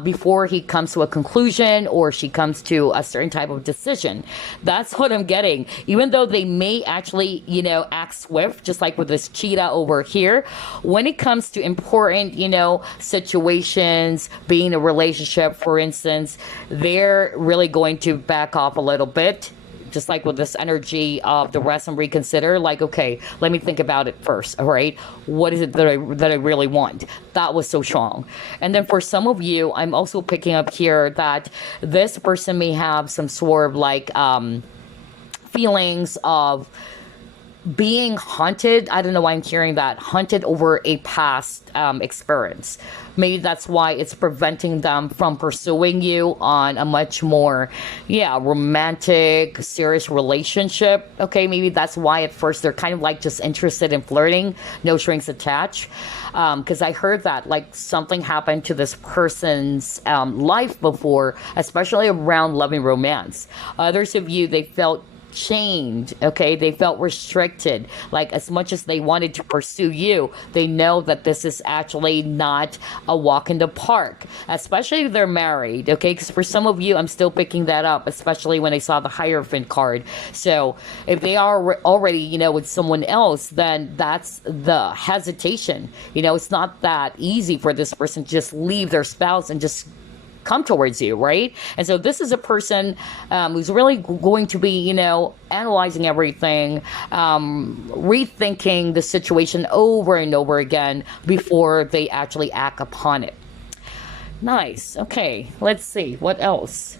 before he comes to a conclusion or she comes to a certain type of decision. That's what I'm getting. Even though they may actually, act swift, just like with this cheetah over here, when it comes to important, situations, being in a relationship, for instance, they're really going to back off a little bit. Just like with this energy of the rest and reconsider, like, okay, let me think about it first, all right? What is it that I really want? That was so strong. And then for some of you, I'm also picking up here that this person may have some sort of like feelings of being haunted. I don't know why I'm hearing that. Haunted over a past experience. Maybe that's why it's preventing them from pursuing you on a much more, romantic, serious relationship. Okay, maybe that's why at first they're kind of like just interested in flirting, no strings attached. Because I heard that like something happened to this person's life before, especially around loving romance. Others of you, they felt chained, okay, they felt restricted. Like, as much as they wanted to pursue you, they know that this is actually not a walk in the park, especially if they're married, okay, because for some of you, I'm still picking that up, especially when I saw the Hierophant card. So if they are already, with someone else, then that's the hesitation. It's not that easy for this person to just leave their spouse and just come towards you, right? And so this is a person who's really going to be, analyzing everything, rethinking the situation over and over again before they actually act upon it. Nice. Okay, let's see what else.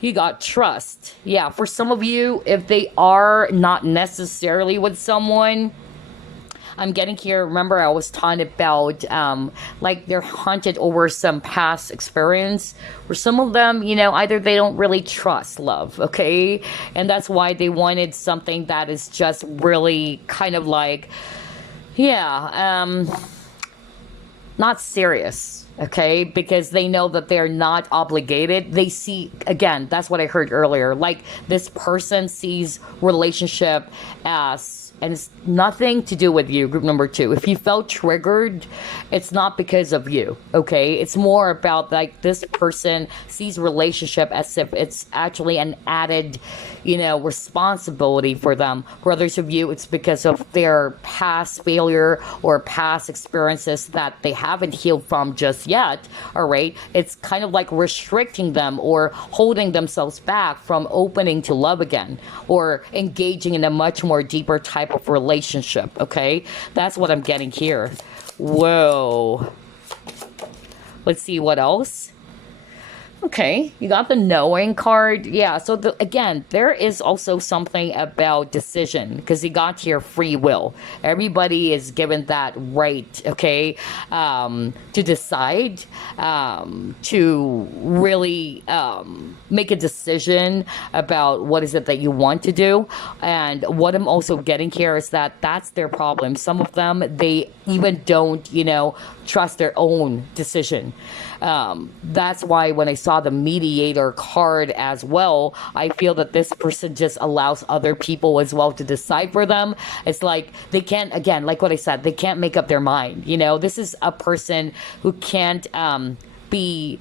You got trust. Yeah, for some of you, if they are not necessarily with someone, I'm getting here, remember I was talking about, like they're haunted over some past experience. For some of them, either they don't really trust love, okay? And that's why they wanted something that is just really kind of like, not serious. Okay, because they know that they're not obligated. They see, again, that's what I heard earlier, like this person sees relationship as, and it's nothing to do with you, group number 2. If you felt triggered, it's not because of you, okay? It's more about like this person sees relationship as if it's actually an added, responsibility for them. For others of you, it's because of their past failure or past experiences that they haven't healed from just yet, all right? It's kind of like restricting them or holding themselves back from opening to love again or engaging in a much more deeper type of relationship, okay? That's what I'm getting here. Whoa. Let's see what else. Okay, you got the knowing card. Yeah, so again, there is also something about decision because you got here free will. Everybody is given that right, okay, to decide, to really make a decision about what is it that you want to do. And what I'm also getting here is that that's their problem. Some of them, they even don't, trust their own decision. That's why when I saw the mediator card as well, I feel that this person just allows other people as well to decide for them. It's like they can't, again, like what I said, they can't make up their mind. This is a person who can't be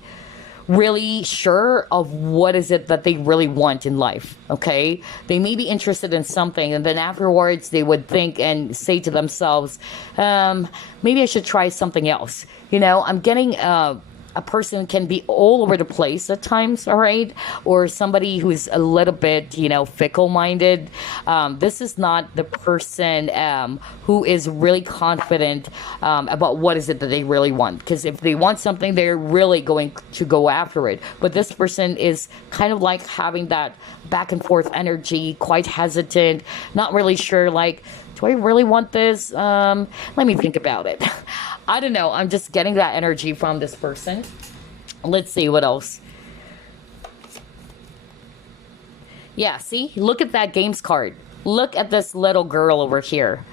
really sure of what is it that they really want in life, okay? They may be interested in something and then afterwards they would think and say to themselves, maybe I should try something else. I'm getting a person can be all over the place at times, all right? Or somebody who's a little bit, fickle minded. This is not the person who is really confident about what is it that they really want. Because if they want something, they're really going to go after it. But this person is kind of like having that back and forth energy, quite hesitant, not really sure, like, do I really want this? Let me think about it. I don't know. I'm just getting that energy from this person. Let's see what else. Yeah, see? Look at that games card. Look at this little girl over here.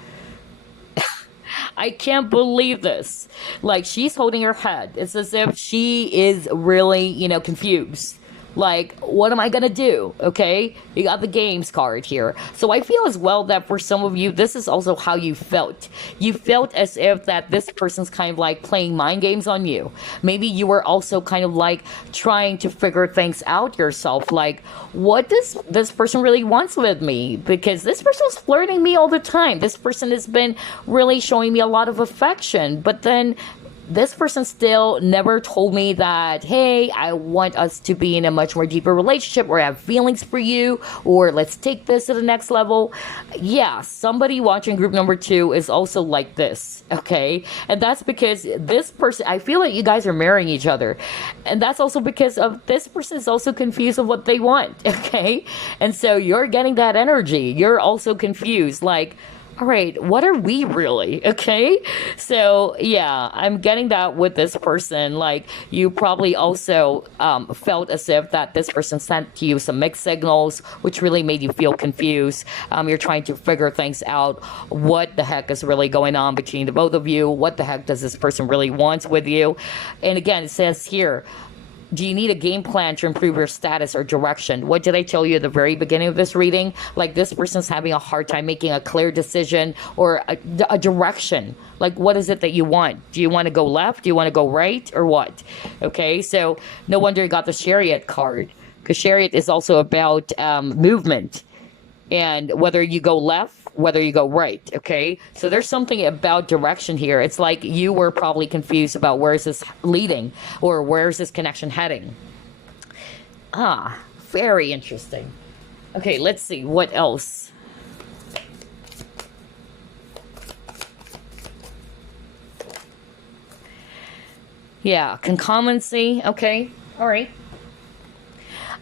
I can't believe this. Like, she's holding her head. It's as if she is really, confused. Like, what am I gonna do? Okay, you got the games card here. So I feel as well that for some of you, this is also how you felt. You felt as if that this person's kind of like playing mind games on you. Maybe you were also kind of like trying to figure things out yourself. Like, what does this person really wants with me? Because this person's flirting me all the time. This person has been really showing me a lot of affection. But then this person still never told me that, hey, I want us to be in a much more deeper relationship, or I have feelings for you, or let's take this to the next level. Yeah, somebody watching group number 2 is also like this, okay? And that's because this person, I feel like you guys are marrying each other. And that's also because of this person is also confused of what they want, okay? And so you're getting that energy. You're also confused, like, all right, what are we really? Okay. So yeah, I'm getting that with this person. Like, you probably also felt as if that this person sent you some mixed signals, which really made you feel confused. You're trying to figure things out. What the heck is really going on between the both of you? What the heck does this person really want with you? And again, it says here, do you need a game plan to improve your status or direction? What did I tell you at the very beginning of this reading? Like, this person's having a hard time making a clear decision or a direction. Like, what is it that you want? Do you want to go left? Do you want to go right? Or what? Okay, so no wonder you got the Chariot card. Because Chariot is also about movement. And whether you go left, whether you go right, okay? So there's something about direction here. It's like you were probably confused about where is this leading, or where is this connection heading. Ah, very interesting. Okay, let's see, what else? Yeah, concommency, okay, all right.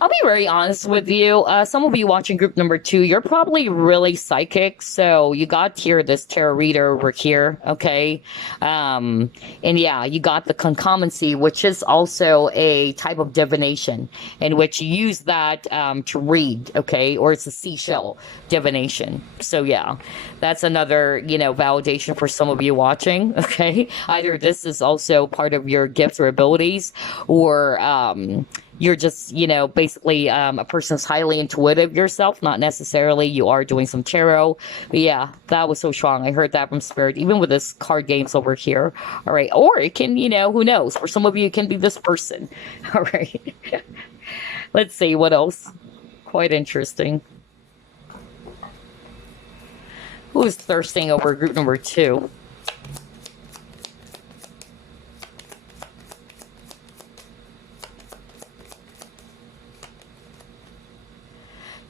I'll be very honest with you. Some of you watching group number 2, you're probably really psychic. So you got here this tarot reader over here, okay? And yeah, you got the concommency, which is also a type of divination in which you use that to read, okay? Or it's a seashell divination. So yeah, that's another, validation for some of you watching, okay? Either this is also part of your gifts or abilities, or you're just, basically a person's highly intuitive yourself. Not necessarily you are doing some tarot. But yeah, that was so strong. I heard that from Spirit, even with this card games over here. All right. Or it can, who knows? For some of you, it can be this person. All right. Let's see what else. Quite interesting. Who's thirsting over group number 2?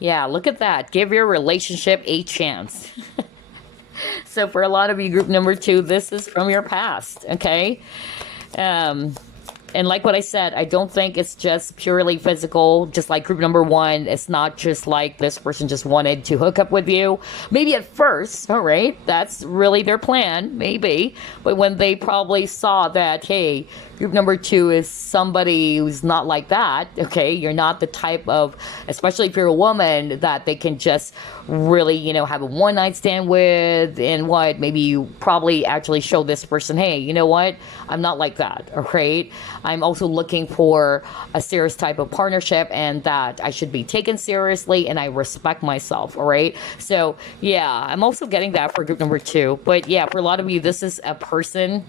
Yeah, look at that. Give your relationship a chance. So for a lot of you, group number 2, this is from your past, okay? And like what I said, I don't think it's just purely physical. Just like group number 1, it's not just like this person just wanted to hook up with you. Maybe at first, all right, that's really their plan, maybe. But when they probably saw that, hey, group number 2 is somebody who's not like that, okay? You're not the type of, especially if you're a woman, that they can just really, have a one-night stand with, and what, maybe you probably actually show this person, hey, you know what? I'm not like that, all right? I'm also looking for a serious type of partnership, and that I should be taken seriously, and I respect myself, all right? So, yeah, I'm also getting that for group number 2. But yeah, for a lot of you, this is a person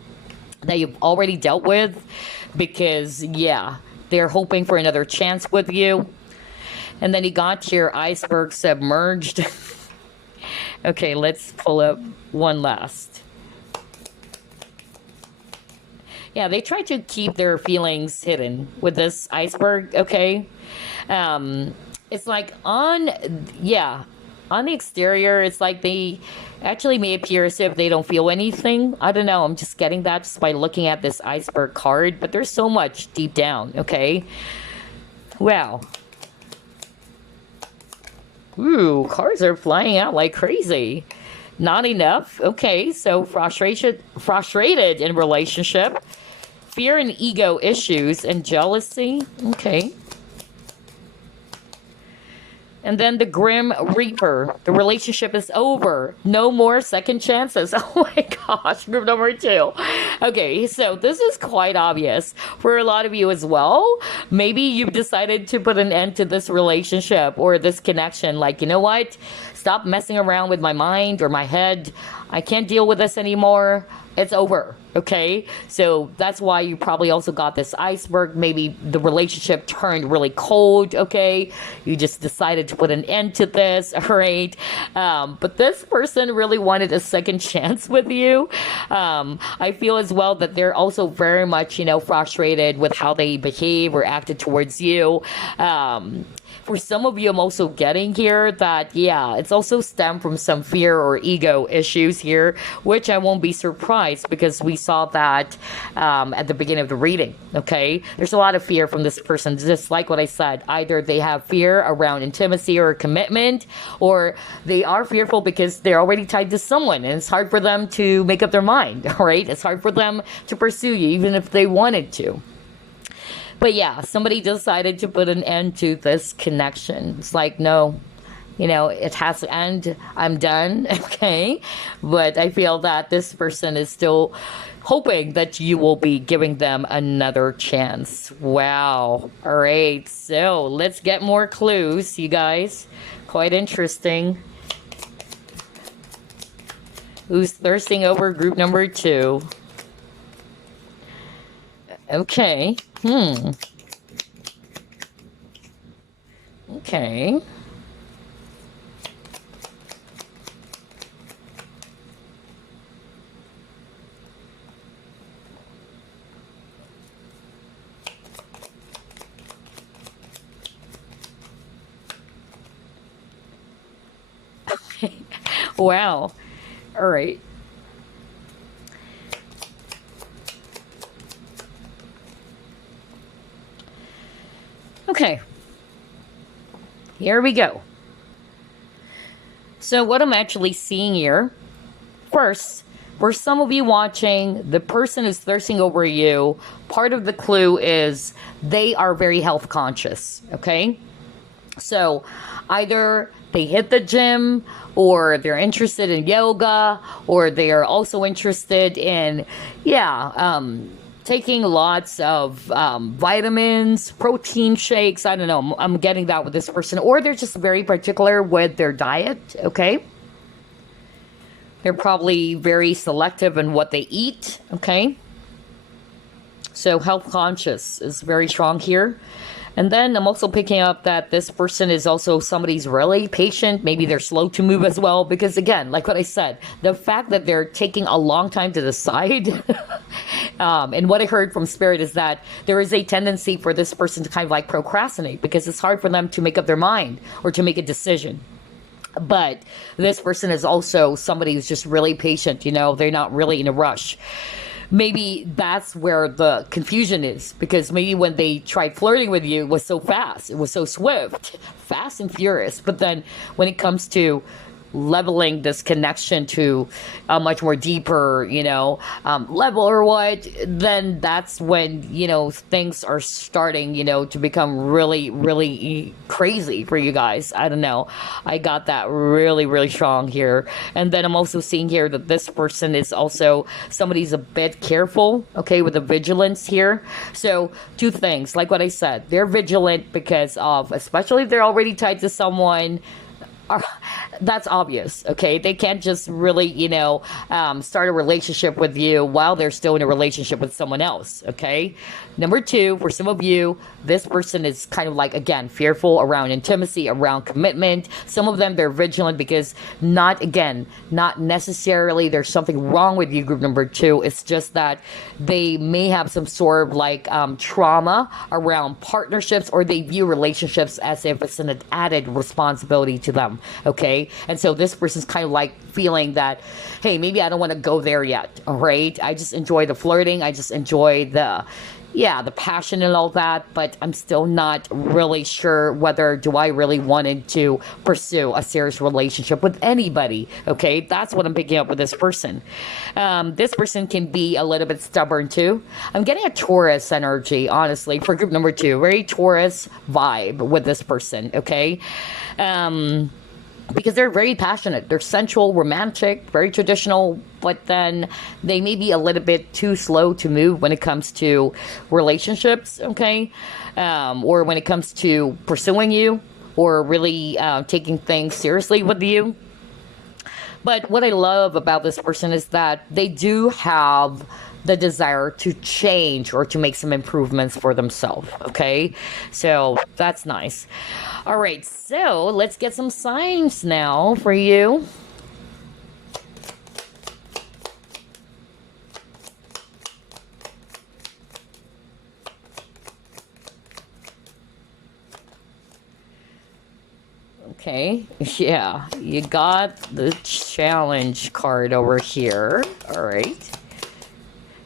that you've already dealt with, because yeah, they're hoping for another chance with you. And then you got your iceberg submerged. Okay, let's pull up one last. Yeah, they try to keep their feelings hidden with this iceberg, okay? Um, it's like yeah, on the exterior, it's like they actually may appear as if they don't feel anything. I don't know, I'm just getting that just by looking at this iceberg card, but there's so much deep down, okay? Wow. Ooh, cards are flying out like crazy. Not enough. Okay, so frustrated in relationship, fear and ego issues, and jealousy. Okay. And then the Grim Reaper. The relationship is over. No more second chances. Oh my gosh, group number 2. Okay, so this is quite obvious for a lot of you as well. Maybe you've decided to put an end to this relationship or this connection. Like, you know what? Stop messing around with my mind or my head. I can't deal with this anymore. It's over. Okay, so that's why you probably also got this iceberg. Maybe the relationship turned really cold. Okay, you just decided to put an end to this. All right, but this person really wanted a second chance with you. I feel as well that they're also very much, frustrated with how they behave or acted towards you. For some of you, I'm also getting here that, yeah, it's also stemmed from some fear or ego issues here, which I won't be surprised because we saw that at the beginning of the reading, okay? There's a lot of fear from this person, just like what I said. Either they have fear around intimacy or commitment, or they are fearful because they're already tied to someone, and it's hard for them to make up their mind, all right? It's hard for them to pursue you, even if they wanted to. But yeah, somebody decided to put an end to this connection. It's like, no, it has to end. I'm done. Okay. But I feel that this person is still hoping that you will be giving them another chance. Wow. All right. So let's get more clues, you guys. Quite interesting. Who's thirsting over group number 2? Okay. Okay. Wow. All right. Okay. Here we go. So what I'm actually seeing here, first, for some of you watching, the person who's thirsting over you, part of the clue is they are very health conscious, okay? So either they hit the gym, or they're interested in yoga, or they are also interested in, taking lots of vitamins, protein shakes. I don't know. I'm getting that with this person. Or they're just very particular with their diet, okay? They're probably very selective in what they eat, okay? So health conscious is very strong here. And then I'm also picking up that this person is also somebody's really patient. Maybe they're slow to move as well. Because again, like what I said, the fact that they're taking a long time to decide. And what I heard from Spirit is that there is a tendency for this person to kind of like procrastinate. Because it's hard for them to make up their mind or to make a decision. But this person is also somebody who's just really patient. They're not really in a rush. Maybe that's where the confusion is, because maybe when they tried flirting with you, it was so fast, it was so swift, fast and furious. But then when it comes to leveling this connection to a much more deeper, level or what, then that's when, things are starting, to become really, really crazy for you guys. I don't know. I got that really, really strong here. And then I'm also seeing here that this person is also somebody's a bit careful, okay, with the vigilance here. So 2 things, like what I said, they're vigilant because of, especially if they're already tied to someone, are, that's obvious, okay? They can't just really, start a relationship with you while they're still in a relationship with someone else, okay? Number two, for some of you, this person is kind of like, again, fearful around intimacy, around commitment. Some of them, they're vigilant because not necessarily there's something wrong with you, group number two. It's just that they may have some sort of like trauma around partnerships, or they view relationships as if it's an added responsibility to them, okay? And so this person's kind of like feeling that, hey, maybe I don't want to go there yet, all right? I just enjoy the flirting. I just enjoy the passion and all that, but I'm still not really sure whether do I really wanted to pursue a serious relationship with anybody, okay? That's what I'm picking up with this person. This person can be a little bit stubborn too. I'm getting a Taurus energy, honestly, for group number two. Very Taurus vibe with this person, okay? Because they're very passionate. They're sensual, romantic, very traditional, but then they may be a little bit too slow to move when it comes to relationships, okay? Or when it comes to pursuing you, or really taking things seriously with you. But what I love about this person is that they do have the desire to change or to make some improvements for themselves, okay? So that's nice. All right, so let's get some signs now for you. Okay, yeah, you got the challenge card over here. All right.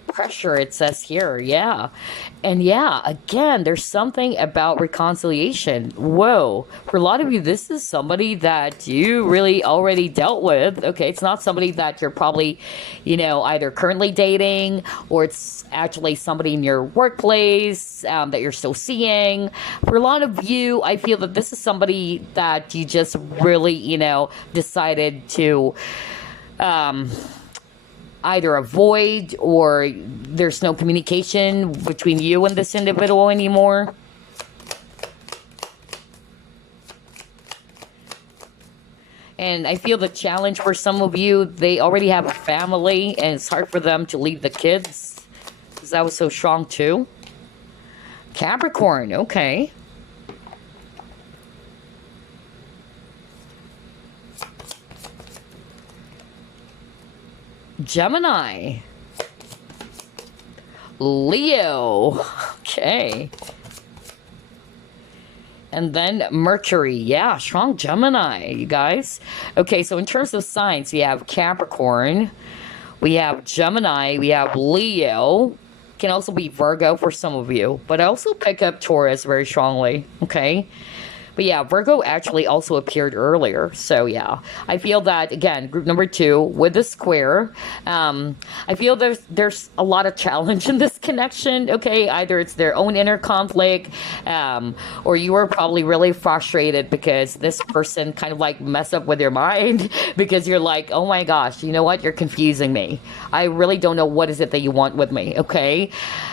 Pressure, it says here, yeah. And yeah, again, there's something about reconciliation. Whoa, for a lot of you, this is somebody that you really already dealt with, okay? It's not somebody that you're probably, either currently dating, or it's actually somebody in your workplace that you're still seeing. For a lot of you, I feel that this is somebody that you just really, decided to either avoid, or there's no communication between you and this individual anymore. And I feel the challenge for some of you, they already have a family and it's hard for them to leave the kids, because that was so strong too. Capricorn, okay. Gemini, Leo, okay, and then Mercury. Yeah, strong Gemini, you guys. Okay, so in terms of signs, we have Capricorn, we have Gemini, we have Leo. Can also be Virgo for some of you, but I also pick up Taurus very strongly, okay? But yeah, Virgo actually also appeared earlier. So yeah, I feel that, again, group number two with the square, I feel there's a lot of challenge in this connection, okay? Either it's their own inner conflict, or you are probably really frustrated because this person kind of like mess up with your mind because you're like, oh my gosh, you know what? You're confusing me. I really don't know what is it that you want with me, okay?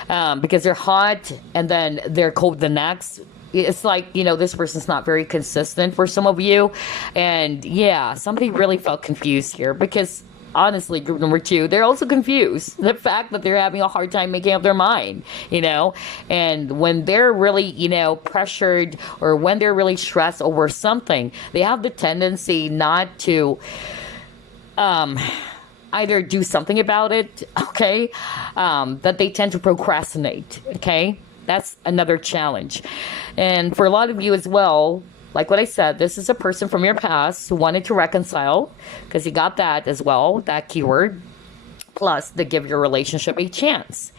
Because they're hot and then they're cold the next. It's like, this person's not very consistent for some of you. And yeah, somebody really felt confused here because honestly, group number two, they're also confused. The fact that they're having a hard time making up their mind, and when they're really, pressured, or when they're really stressed over something, they have the tendency not to, either do something about it, okay, that they tend to procrastinate, okay? That's another challenge. And for a lot of you as well, like what I said, this is a person from your past who wanted to reconcile, because you got that as well, that keyword, plus to give your relationship a chance.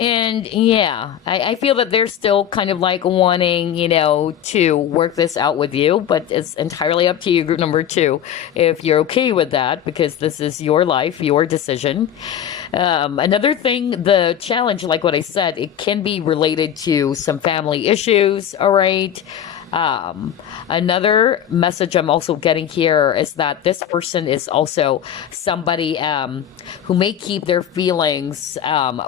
And yeah, I feel that they're still kind of like wanting, to work this out with you, but it's entirely up to you, group number two, if you're okay with that, because this is your life, your decision. Another thing, the challenge, like what I said, it can be related to some family issues, all right? Another message I'm also getting here is that this person is also somebody who may keep their feelings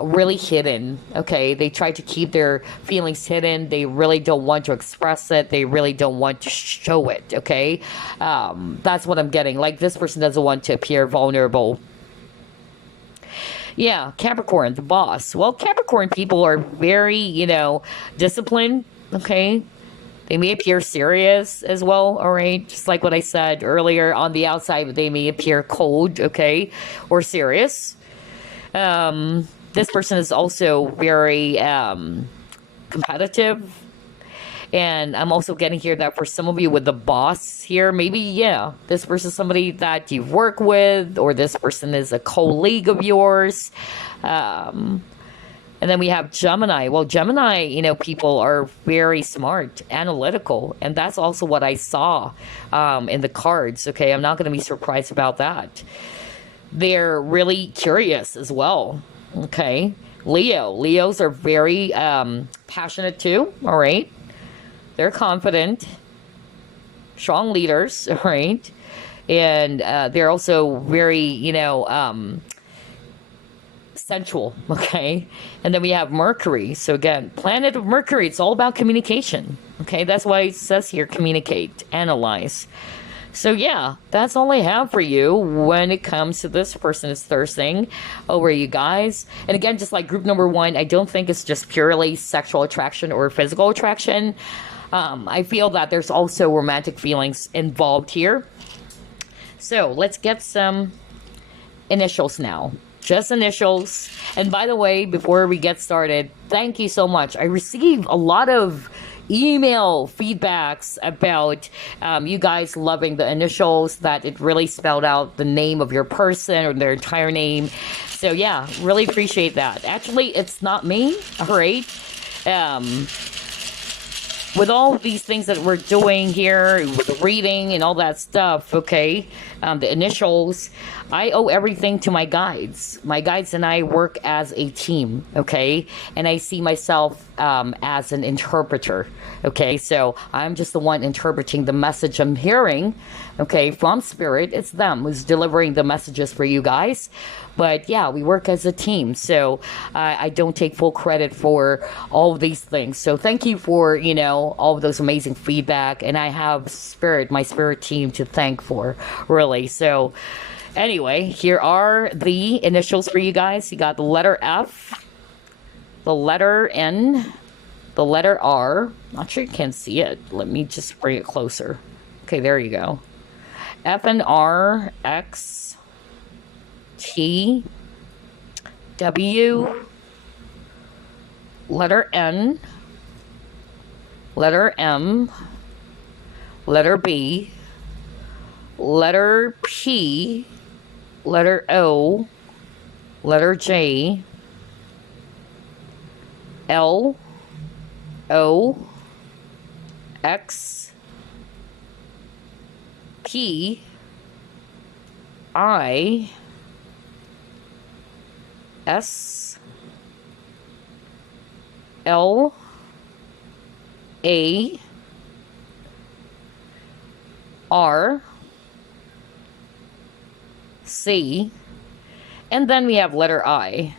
really hidden. Okay, they try to keep their feelings hidden. They really don't want to express it. They really don't want to show it. Okay, that's what I'm getting. Like, this person doesn't want to appear vulnerable. Yeah, Capricorn, the boss. Well, Capricorn people are very, disciplined. Okay, they may appear serious as well, all right? Just like what I said earlier, on the outside, they may appear cold, okay, or serious. This person is also very competitive. And I'm also getting here that for some of you with the boss here, maybe, yeah, this person is somebody that you work with, or this person is a colleague of yours. And then we have Gemini. Well, Gemini, people are very smart, analytical. And that's also what I saw in the cards. Okay, I'm not going to be surprised about that. They're really curious as well. Okay, Leos are very passionate too. All right, they're confident, strong leaders. All right, and they're also very, sensual. Okay, and then we have Mercury. So again, planet of Mercury, it's all about communication. Okay, that's why it says here, communicate, analyze. So yeah, that's all I have for you when it comes to this person is thirsting over you guys. And again, just like group number 1, I don't think it's just purely sexual attraction or physical attraction. I feel that there's also romantic feelings involved here. So let's get some initials now. Just initials. And by the way, before we get started, thank you so much. I received a lot of email feedbacks about you guys loving the initials, that it really spelled out the name of your person or their entire name. So yeah, really appreciate that. Actually, it's not me, all right? With all these things that we're doing here, with the reading and all that stuff, okay, the initials, I owe everything to my guides. My guides and I work as a team, okay? And I see myself as an interpreter, okay? So I'm just the one interpreting the message I'm hearing, okay, from Spirit. It's them who's delivering the messages for you guys. But yeah, we work as a team. So I don't take full credit for all of these things. So thank you for, all of those amazing feedback. And I have Spirit, my Spirit team to thank for, really. So anyway, here are the initials for you guys. You got the letter F, the letter N, the letter R. Not sure you can see it. Let me just bring it closer. Okay, there you go. F and R, X, T, W, letter N, letter M, letter B, letter P, letter O, letter J, L, O, X, P, I, S, L, A, R, C, and then we have letter I.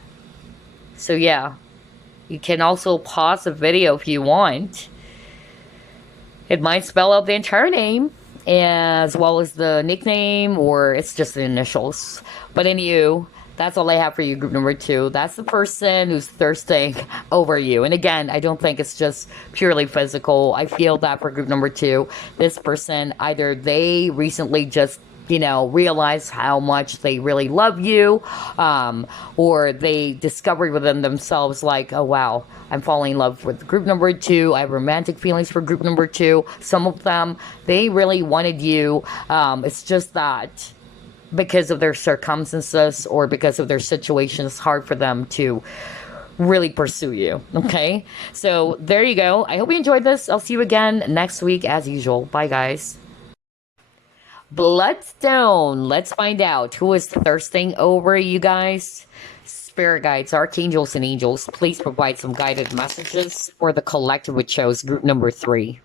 So yeah, you can also pause the video if you want. It might spell out the entire name as well as the nickname, or it's just the initials. But anywho, that's all I have for you, group number 2. That's the person who's thirsting over you. And again, I don't think it's just purely physical. I feel that for group number 2, this person, either they recently just realize how much they really love you, or they discovered within themselves, like, oh wow, I'm falling in love with group number 2. I have romantic feelings for group number 2. Some of them, they really wanted you. It's just that because of their circumstances or because of their situation, it's hard for them to really pursue you. Okay, so there you go. I hope you enjoyed this. I'll see you again next week as usual. Bye guys. Bloodstone. Let's find out who is thirsting over you guys. Spirit guides, archangels, and angels, please provide some guided messages for the collective, which shows group number 3.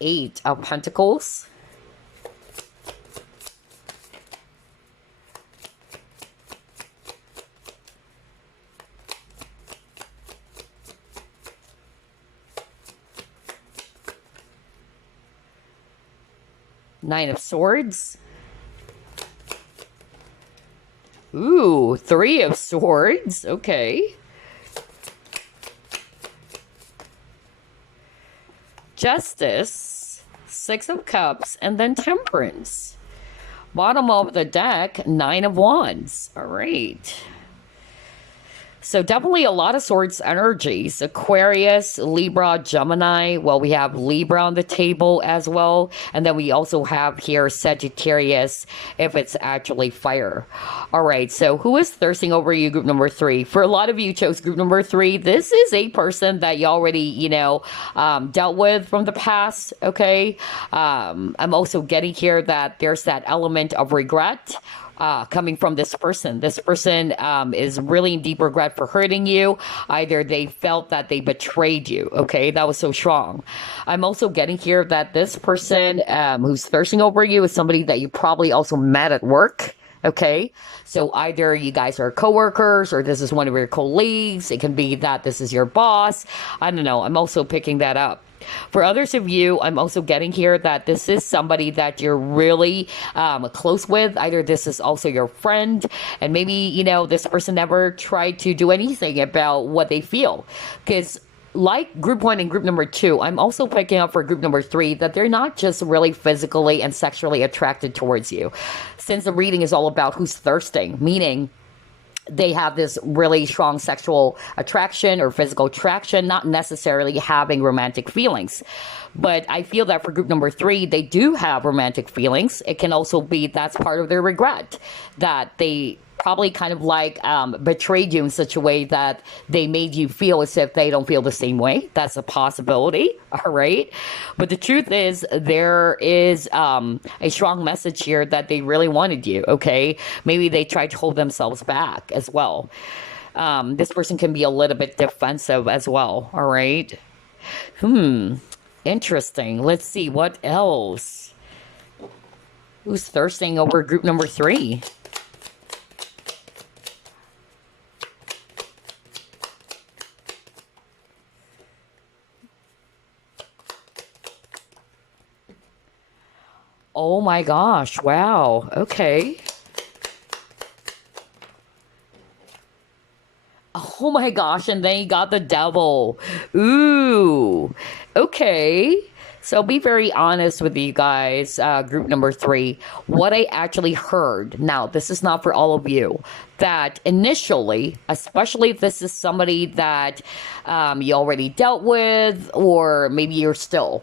Eight of Pentacles. Nine of Swords. Ooh, Three of Swords. Okay. Justice. Six of Cups. And then Temperance. Bottom of the deck, Nine of Wands. All right. So definitely a lot of Swords energies. Aquarius, Libra, Gemini. Well, we have Libra on the table as well. And then we also have here Sagittarius, if it's actually fire. All right, so who is thirsting over you, group number 3? For a lot of you chose group number 3. This is a person that you already, dealt with from the past, okay? I'm also getting here that there's that element of regret. Coming from this person. This person is really in deep regret for hurting you. Either they felt that they betrayed you. Okay, that was so strong. I'm also getting here that this person who's thirsting over you is somebody that you probably also met at work. Okay, so either you guys are coworkers or this is one of your colleagues. It can be that this is your boss. I don't know. I'm also picking that up. For others of you, I'm also getting here that this is somebody that you're really close with. Either this is also your friend, and maybe, this person never tried to do anything about what they feel. Because like group 1 and group number 2, I'm also picking up for group number 3 that they're not just really physically and sexually attracted towards you. Since the reading is all about who's thirsting, meaning they have this really strong sexual attraction or physical attraction, not necessarily having romantic feelings. But I feel that for group number 3, they do have romantic feelings. It can also be that's part of their regret, that they probably kind of like betrayed you in such a way that they made you feel as if they don't feel the same way. That's a possibility, all right? But the truth is there is a strong message here that they really wanted you, okay? Maybe they tried to hold themselves back as well. This person can be a little bit defensive as well, all right? Interesting. Let's see, what else? Who's thirsting over group number 3? Oh my gosh, wow, okay. Oh my gosh, and then you got the devil. Ooh, okay. So be very honest with you guys, group number 3. What I actually heard, now this is not for all of you, that initially, especially if this is somebody that you already dealt with, or maybe you're still,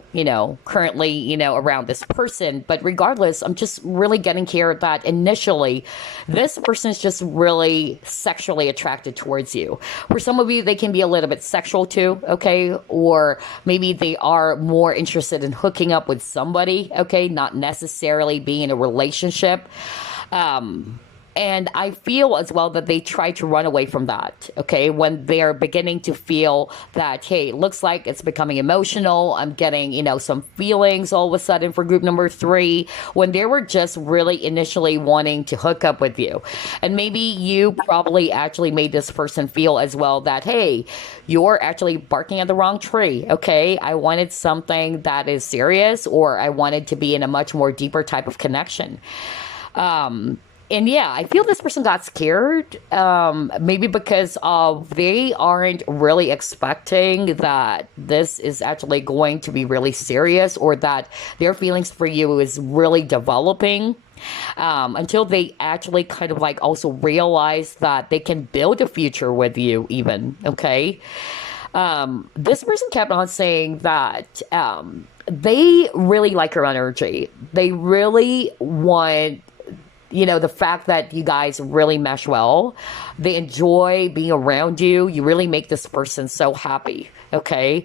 currently, around this person. But regardless, I'm just really getting here that initially, this person is just really sexually attracted towards you. For some of you, they can be a little bit sexual too, okay? Or maybe they are more interested in hooking up with somebody, okay? Not necessarily being in a relationship. And I feel as well that they try to run away from that, okay? When they're beginning to feel that, hey, it looks like it's becoming emotional. I'm getting, some feelings all of a sudden for group number 3, when they were just really initially wanting to hook up with you. And maybe you probably actually made this person feel as well that, hey, you're actually barking at the wrong tree, okay? I wanted something that is serious, or I wanted to be in a much more deeper type of connection. And yeah, I feel this person got scared, maybe because they aren't really expecting that this is actually going to be really serious, or that their feelings for you is really developing, until they actually kind of like also realize that they can build a future with you even, okay? This person kept on saying that they really like your energy. They really want the fact that you guys really mesh well. They enjoy being around you. You really make this person so happy, okay?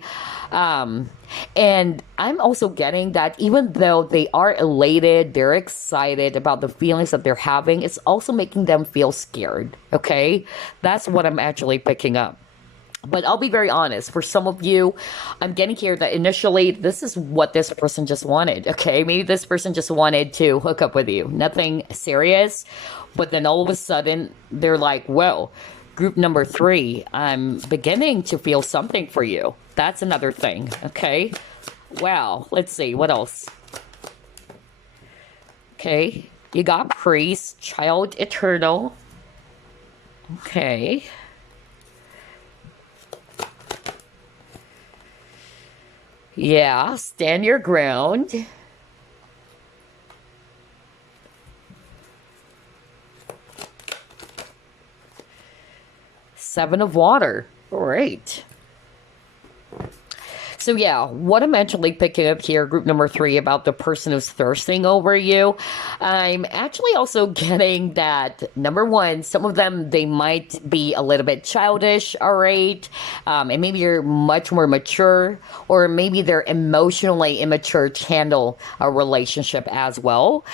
And I'm also getting that even though they are elated, they're excited about the feelings that they're having, it's also making them feel scared, okay? That's what I'm actually picking up. But I'll be very honest, for some of you, I'm getting here that initially this is what this person just wanted, okay? Maybe this person just wanted to hook up with you, nothing serious. But then all of a sudden, they're like, well, group number 3, I'm beginning to feel something for you. That's another thing, okay? Wow, let's see, what else? Okay, you got priest, child eternal. Okay. Yeah, stand your ground. Seven of water. All right. So yeah, what I'm actually picking up here, group number 3, about the person who's thirsting over you, I'm actually also getting that, number 1, some of them, they might be a little bit childish, all right? And maybe you're much more mature, or maybe they're emotionally immature to handle a relationship as well.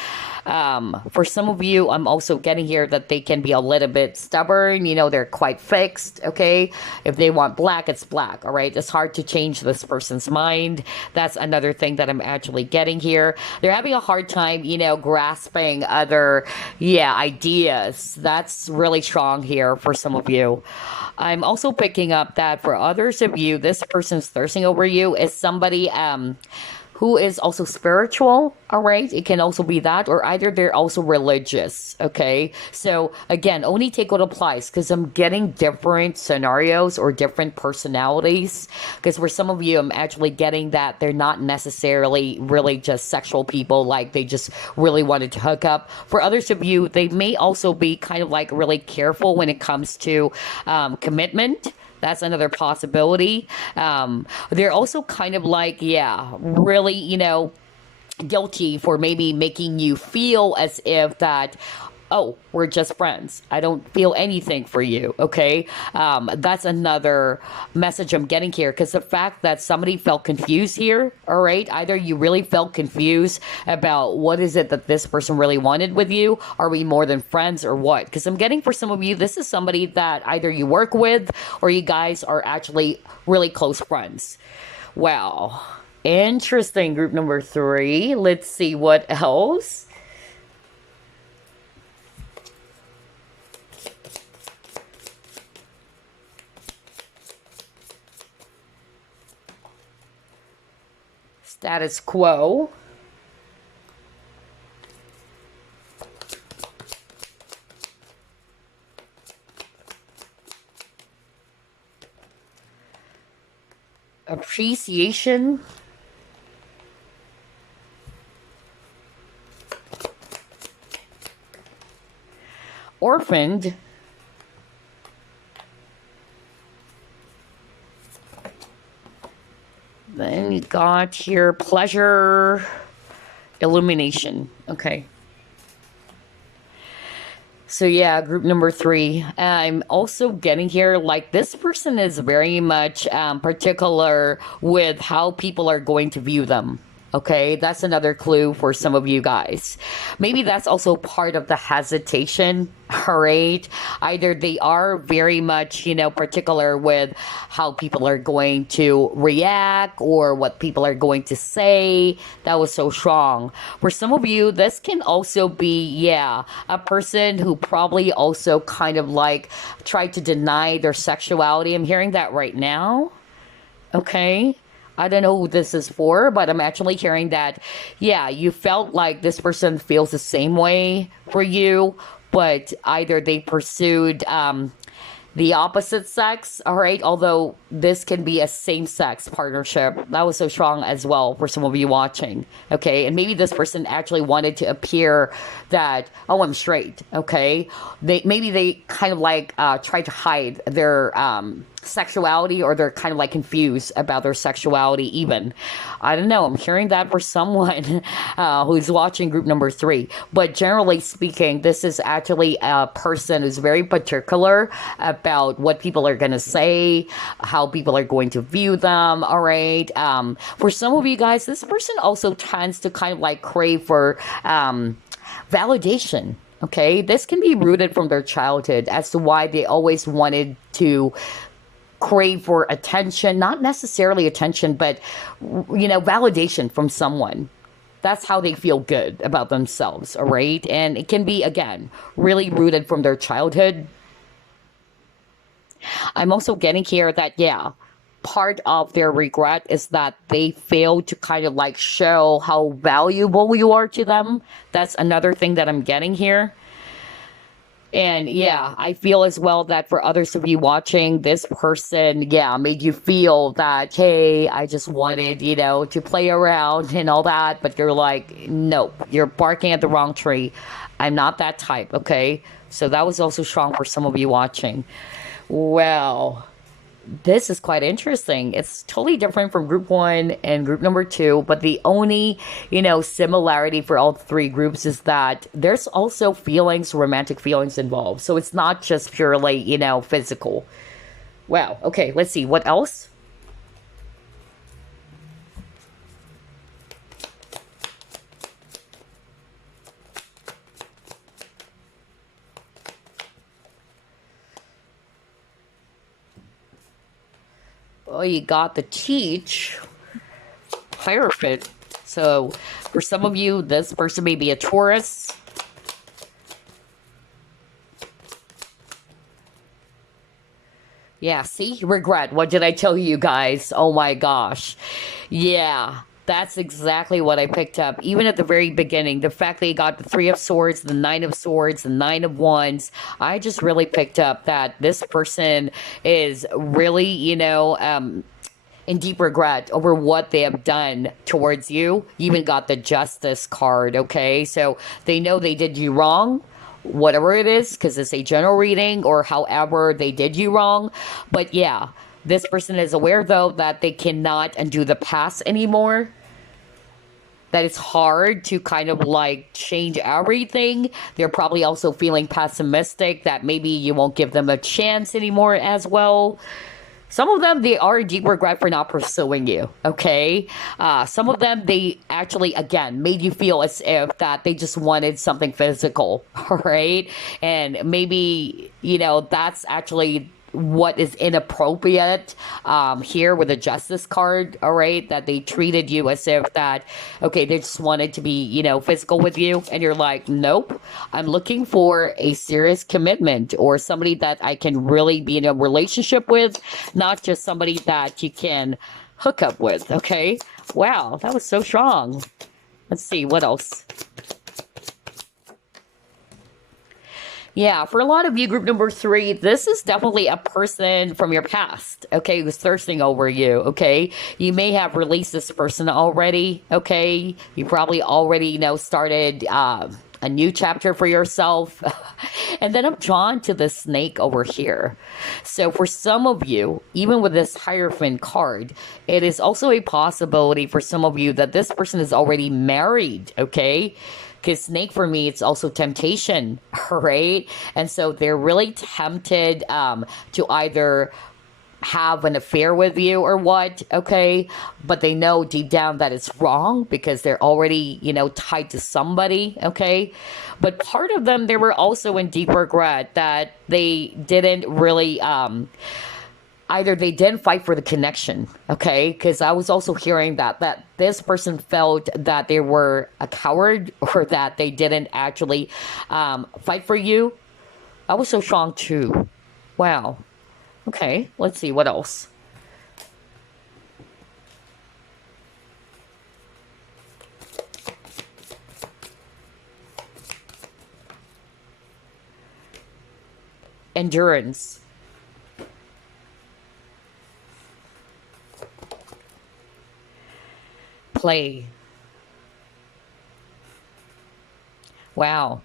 For some of you, I'm also getting here that they can be a little bit stubborn. They're quite fixed, okay? If they want black, it's black, all right? It's hard to change this person's mind. That's another thing that I'm actually getting here. They're having a hard time, grasping other, ideas. That's really strong here for some of you. I'm also picking up that for others of you, this person's thirsting over you is somebody, who is also spiritual, all right? It can also be that, or either they're also religious, okay? So again, only take what applies, because I'm getting different scenarios or different personalities. Because for some of you, I'm actually getting that they're not necessarily really just sexual people, like they just really wanted to hook up. For others of you, they may also be kind of like really careful when it comes to commitment. That's another possibility. They're also kind of like, really, guilty for maybe making you feel as if that, oh, we're just friends. I don't feel anything for you, okay? That's another message I'm getting here, because the fact that somebody felt confused here, all right? Either you really felt confused about what is it that this person really wanted with you. Are we more than friends or what? Because I'm getting for some of you, this is somebody that either you work with or you guys are actually really close friends. Wow. Interesting, group number 3. Let's see what else. Status quo. Appreciation. Orphaned. Then you got here pleasure, illumination. Okay. So yeah, group number 3. I'm also getting here like this person is very much particular with how people are going to view them. Okay, that's another clue for some of you guys. Maybe that's also part of the hesitation, all right? Either they are very much, particular with how people are going to react or what people are going to say. That was so strong. For some of you, this can also be, a person who probably also kind of like tried to deny their sexuality. I'm hearing that right now. Okay. I don't know who this is for, but I'm actually hearing that, you felt like this person feels the same way for you, but either they pursued the opposite sex, all right? Although this can be a same-sex partnership. That was so strong as well for some of you watching, okay? And maybe this person actually wanted to appear that, oh, I'm straight, okay? Maybe they kind of like tried to hide their sexuality, or they're kind of like confused about their sexuality even. I don't know. I'm hearing that for someone who's watching group number 3. But generally speaking, this is actually a person who's very particular about what people are going to say, how people are going to view them, all right? For some of you guys, this person also tends to kind of like crave for validation. Okay, this can be rooted from their childhood as to why they always wanted to crave for attention, not necessarily attention, but, validation from someone. That's how they feel good about themselves, all right? And it can be, again, really rooted from their childhood. I'm also getting here that, yeah, part of their regret is that they failed to kind of like show how valuable you are to them. That's another thing that I'm getting here. And yeah, I feel as well that for others of you watching, this person, yeah, made you feel that, hey, I just wanted, to play around and all that. But you're like, nope, you're barking at the wrong tree. I'm not that type, okay? So that was also strong for some of you watching. Well, this is quite interesting. It's totally different from group one and group number two, but the only, similarity for all three groups is that there's also feelings, romantic feelings involved. So it's not just purely, physical. Wow. Okay, let's see. What else? Oh, you got the teach. Hierophant. So for some of you, this person may be a Taurus. Yeah, see? Regret. What did I tell you guys? Oh my gosh. Yeah, that's exactly what I picked up. Even at the very beginning, the fact that you got the Three of Swords, the Nine of Swords, the Nine of Wands, I just really picked up that this person is really, in deep regret over what they have done towards you. You even got the Justice card, okay? So they know they did you wrong, whatever it is, because it's a general reading or however they did you wrong. But yeah, this person is aware, though, that they cannot undo the past anymore. That it's hard to kind of like change everything. They're probably also feeling pessimistic that maybe you won't give them a chance anymore as well. Some of them, they are in deep regret for not pursuing you, okay? Some of them, they actually, again, made you feel as if that they just wanted something physical, all right? And maybe, that's actually what is inappropriate here with the Justice card, all right? That they treated you as if that, okay, they just wanted to be, physical with you. And you're like, nope, I'm looking for a serious commitment or somebody that I can really be in a relationship with, not just somebody that you can hook up with, okay? Wow, that was so strong. Let's see, what else? Yeah, for a lot of you, group number three, this is definitely a person from your past, okay, who's thirsting over you, okay? You may have released this person already, okay? You probably already, started a new chapter for yourself. And then I'm drawn to the snake over here. So for some of you, even with this Hierophant card, it is also a possibility for some of you that this person is already married, okay? Because snake for me, it's also temptation, right? And so they're really tempted to either have an affair with you or what, okay? But they know deep down that it's wrong because they're already, tied to somebody, okay? But part of them, they were also in deep regret that they didn't really... either they didn't fight for the connection, okay? Because I was also hearing that this person felt that they were a coward or that they didn't actually fight for you. I was so strong too. Wow. Okay, let's see, what else? Endurance. Play. Wow.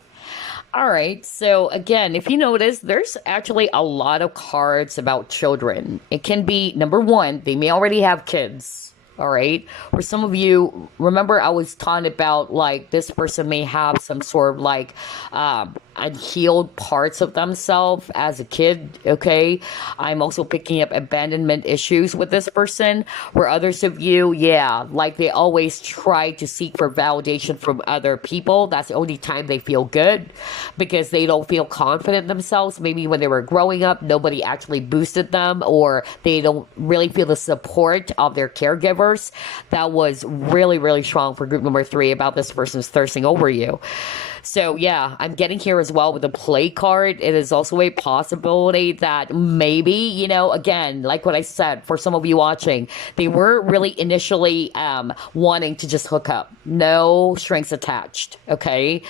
All right. So again, if you notice, there's actually a lot of cards about children. It can be, number one, they may already have kids. All right. For some of you, remember I was talking about like this person may have some sort of like unhealed parts of themselves as a kid. Okay. I'm also picking up abandonment issues with this person. Where others of you, yeah, like they always try to seek for validation from other people. That's the only time they feel good because they don't feel confident themselves. Maybe when they were growing up, nobody actually boosted them, or they don't really feel the support of their caregivers. That was really, really strong for group number 3 about this person's thirsting over you. So yeah, I'm getting here as well with the play card. It is also a possibility that maybe, you know, again, like what I said, for some of you watching, they were really initially wanting to just hook up. No strings attached, okay?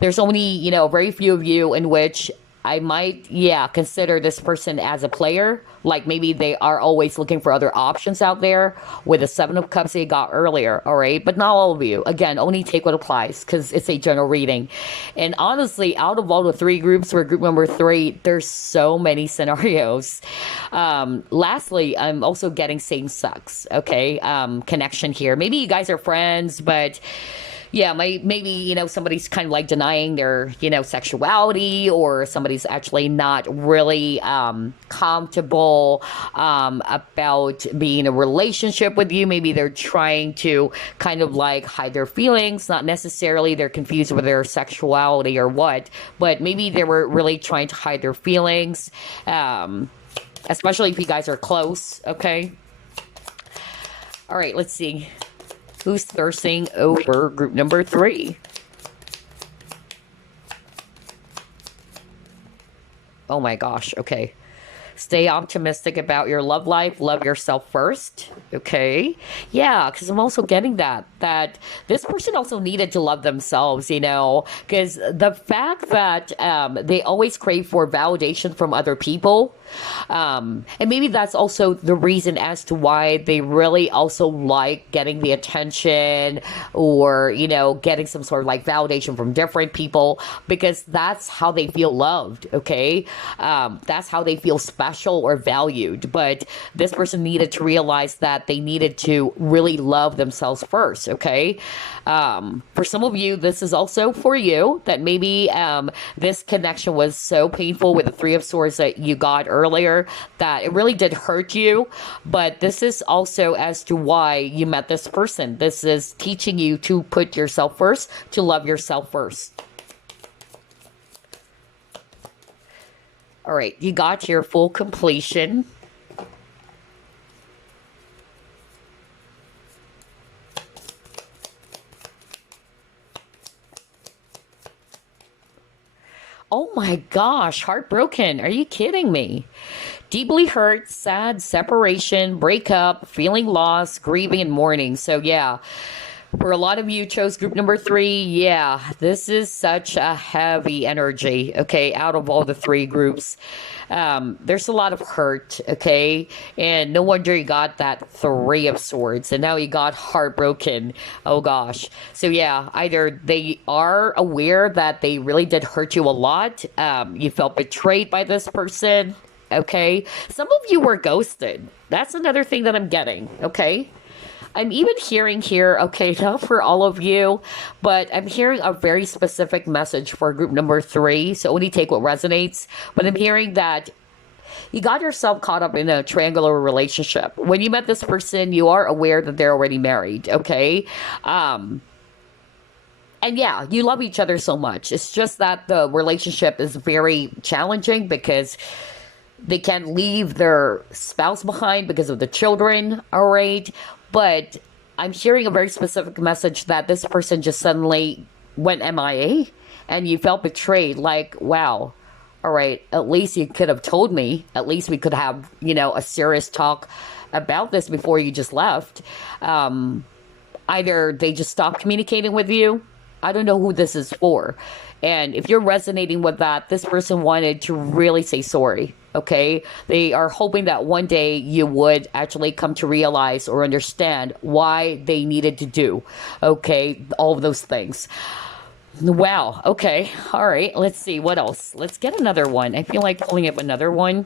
There's only, you know, very few of you in which I might, yeah, consider this person as a player. Like maybe they are always looking for other options out there with the 7 of Cups they got earlier, all right? But not all of you. Again, only take what applies because it's a general reading. And honestly, out of all the 3 groups for group number 3, there's so many scenarios. Lastly, I'm also getting same sex, okay? Connection here. Maybe you guys are friends, but yeah, maybe, you know, somebody's kind of like denying their, you know, sexuality, or somebody's actually not really comfortable about being in a relationship with you. Maybe they're trying to kind of like hide their feelings, not necessarily they're confused with their sexuality or what, but maybe they were really trying to hide their feelings, especially if you guys are close, okay? All right, let's see. Who's thirsting over group number 3? Oh my gosh, okay. Stay optimistic about your love life. Love yourself first. Okay. Yeah, because I'm also getting that this person also needed to love themselves, you know, because the fact that they always crave for validation from other people. And maybe that's also the reason as to why they really also like getting the attention, or, you know, getting some sort of like validation from different people, because that's how they feel loved. Okay. That's how they feel special or valued. But this person needed to realize that they needed to really love themselves first. Okay. For some of you, this is also for you, that maybe this connection was so painful with the 3 of Swords that you got earlier that it really did hurt you. But this is also as to why you met this person. This is teaching you to put yourself first, to love yourself first. All right, you got your full completion. Oh my gosh, heartbroken. Are you kidding me? Deeply hurt, sad, separation, breakup, feeling lost, grieving, and mourning. So yeah, for a lot of you chose group number 3, yeah, this is such a heavy energy, okay, out of all the 3 groups. There's a lot of hurt, okay, and no wonder you got that 3 of Swords, and now you got heartbroken. Oh gosh. So yeah, either they are aware that they really did hurt you a lot, you felt betrayed by this person, okay. Some of you were ghosted. That's another thing that I'm getting, okay. I'm even hearing here, okay, not for all of you, but I'm hearing a very specific message for group number 3, so only take what resonates. But I'm hearing that you got yourself caught up in a triangular relationship. When you met this person, you are aware that they're already married, okay? And yeah, you love each other so much. It's just that the relationship is very challenging because they can't leave their spouse behind because of the children, all right? But I'm hearing a very specific message that this person just suddenly went MIA and you felt betrayed. Like, wow, all right, at least you could have told me. At least we could have, you know, a serious talk about this before you just left. Either they just stopped communicating with you. I don't know who this is for. And if you're resonating with that, this person wanted to really say sorry, okay? They are hoping that one day you would actually come to realize or understand why they needed to do, okay, all of those things. Wow, okay, all right, let's see, what else? Let's get another one. I feel like pulling up another one.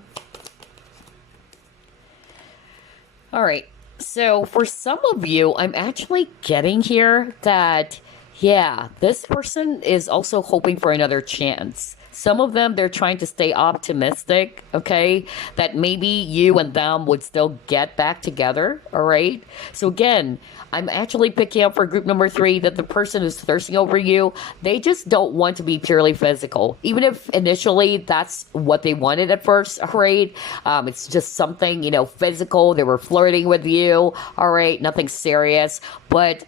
All right. So for some of you, I'm actually getting here that, yeah, this person is also hoping for another chance. Some of them, they're trying to stay optimistic, okay? That maybe you and them would still get back together, all right? So again, I'm actually picking up for group number three that the person who's thirsting over you, they just don't want to be purely physical. Even if initially that's what they wanted at first, all right? It's just something, physical. They were flirting with you, all right? Nothing serious. But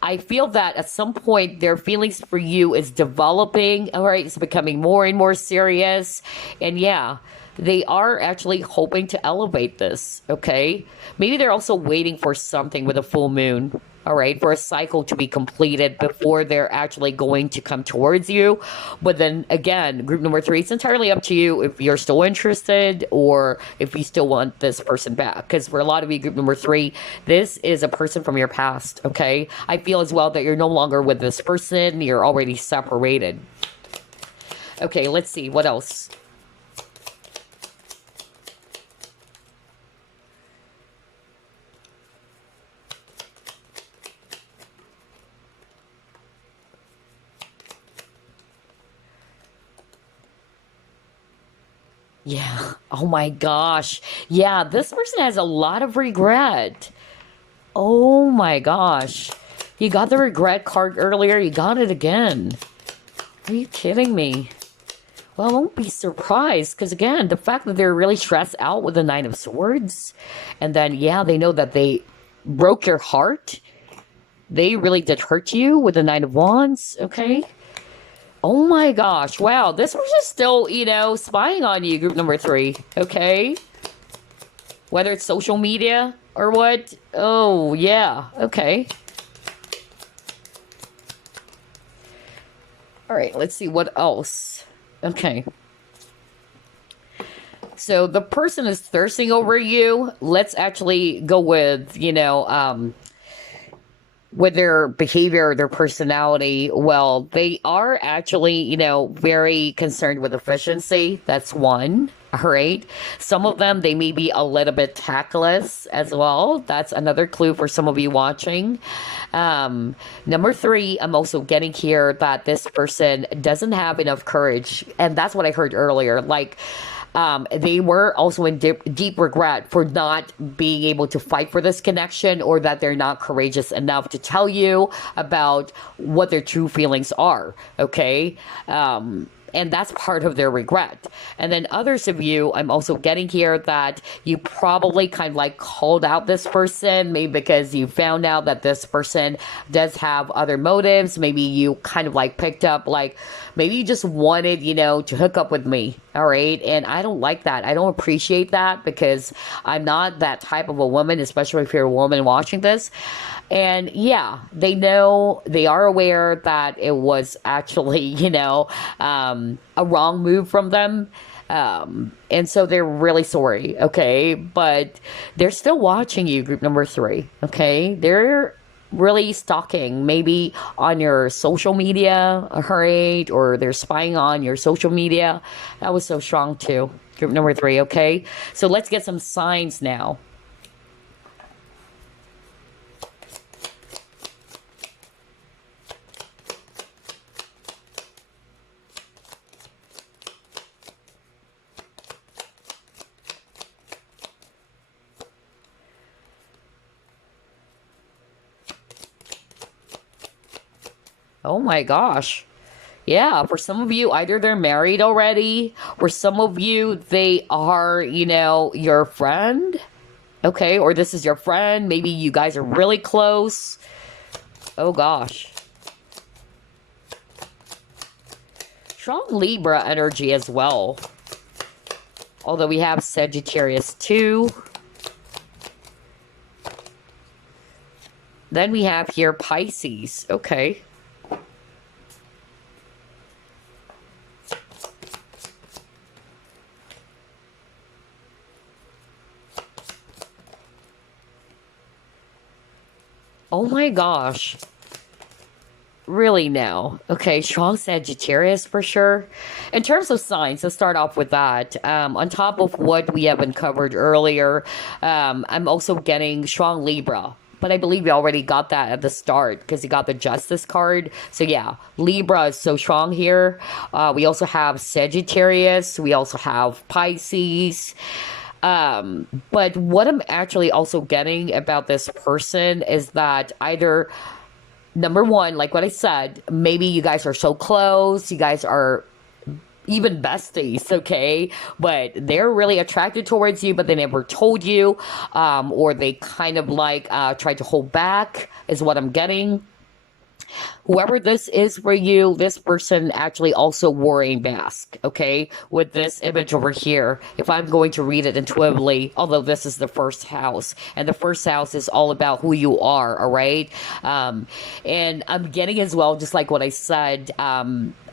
I feel that at some point their feelings for you is developing, all right? It's becoming more and more serious. And yeah, they are actually hoping to elevate this, okay? Maybe they're also waiting for something with a full moon, all right, for a cycle to be completed before they're actually going to come towards you. But then again, group number three, it's entirely up to you if you're still interested or if you still want this person back. Because for a lot of you, group number three, this is a person from your past, okay? I feel as well that you're no longer with this person, you're already separated. Okay, let's see, what else? Yeah. Oh my gosh. Yeah, this person has a lot of regret. Oh my gosh. You got the regret card earlier, you got it again. Are you kidding me? Well, I won't be surprised, because again, the fact that they're really stressed out with the Nine of Swords, and then, yeah, they know that they broke your heart. They really did hurt you with the Nine of Wands, okay? Oh my gosh, wow, this person's still, spying on you, group number three, okay? Whether it's social media or what? Oh, yeah, okay. All right, let's see what else. Okay. So the person is thirsting over you. Let's actually go with, with their behavior, their personality. Well, they are actually, very concerned with efficiency. That's one. All right. Some of them, they may be a little bit tactless as well. That's another clue for some of you watching. Number three, I'm also getting here that this person doesn't have enough courage. And that's what I heard earlier. Like, they were also in deep regret for not being able to fight for this connection, or that they're not courageous enough to tell you about what their true feelings are. Okay. And that's part of their regret. And then others of you, I'm also getting here that you probably kind of like called out this person, maybe because you found out that this person does have other motives. Maybe you kind of like picked up, like, maybe you just wanted, to hook up with me. All right. And I don't like that. I don't appreciate that, because I'm not that type of a woman, especially if you're a woman watching this. And yeah, they know, they are aware that it was actually, a wrong move from them. And so they're really sorry. Okay. But they're still watching you, group number three. Okay. They're really stalking, maybe on your social media, right? Or they're spying on your social media. That was so strong too. Group number three. Okay. So let's get some signs now. Oh my gosh. Yeah, for some of you, either they're married already, or some of you, they are, your friend. Okay, or this is your friend. Maybe you guys are really close. Oh gosh. Strong Libra energy as well. Although we have Sagittarius too. Then we have here Pisces. Okay. Oh my gosh. really no. Okay, strong Sagittarius for sure. In terms of signs, let's start off with that. On top of what we have uncovered earlier, I'm also getting strong Libra. But I believe we already got that at the start because you got the Justice card. So yeah, Libra is so strong here. We also have Sagittarius. We also have Pisces. But what I'm actually also getting about this person is that either number one, like what I said, maybe you guys are so close, you guys are even besties, okay? But they're really attracted towards you, but they never told you, or they kind of like tried to hold back, is what I'm getting. Whoever this is for you, this person actually also wore a mask, okay? With this image over here, if I'm going to read it intuitively, although this is the first house, and the first house is all about who you are, all right? And I'm getting as well, just like what I said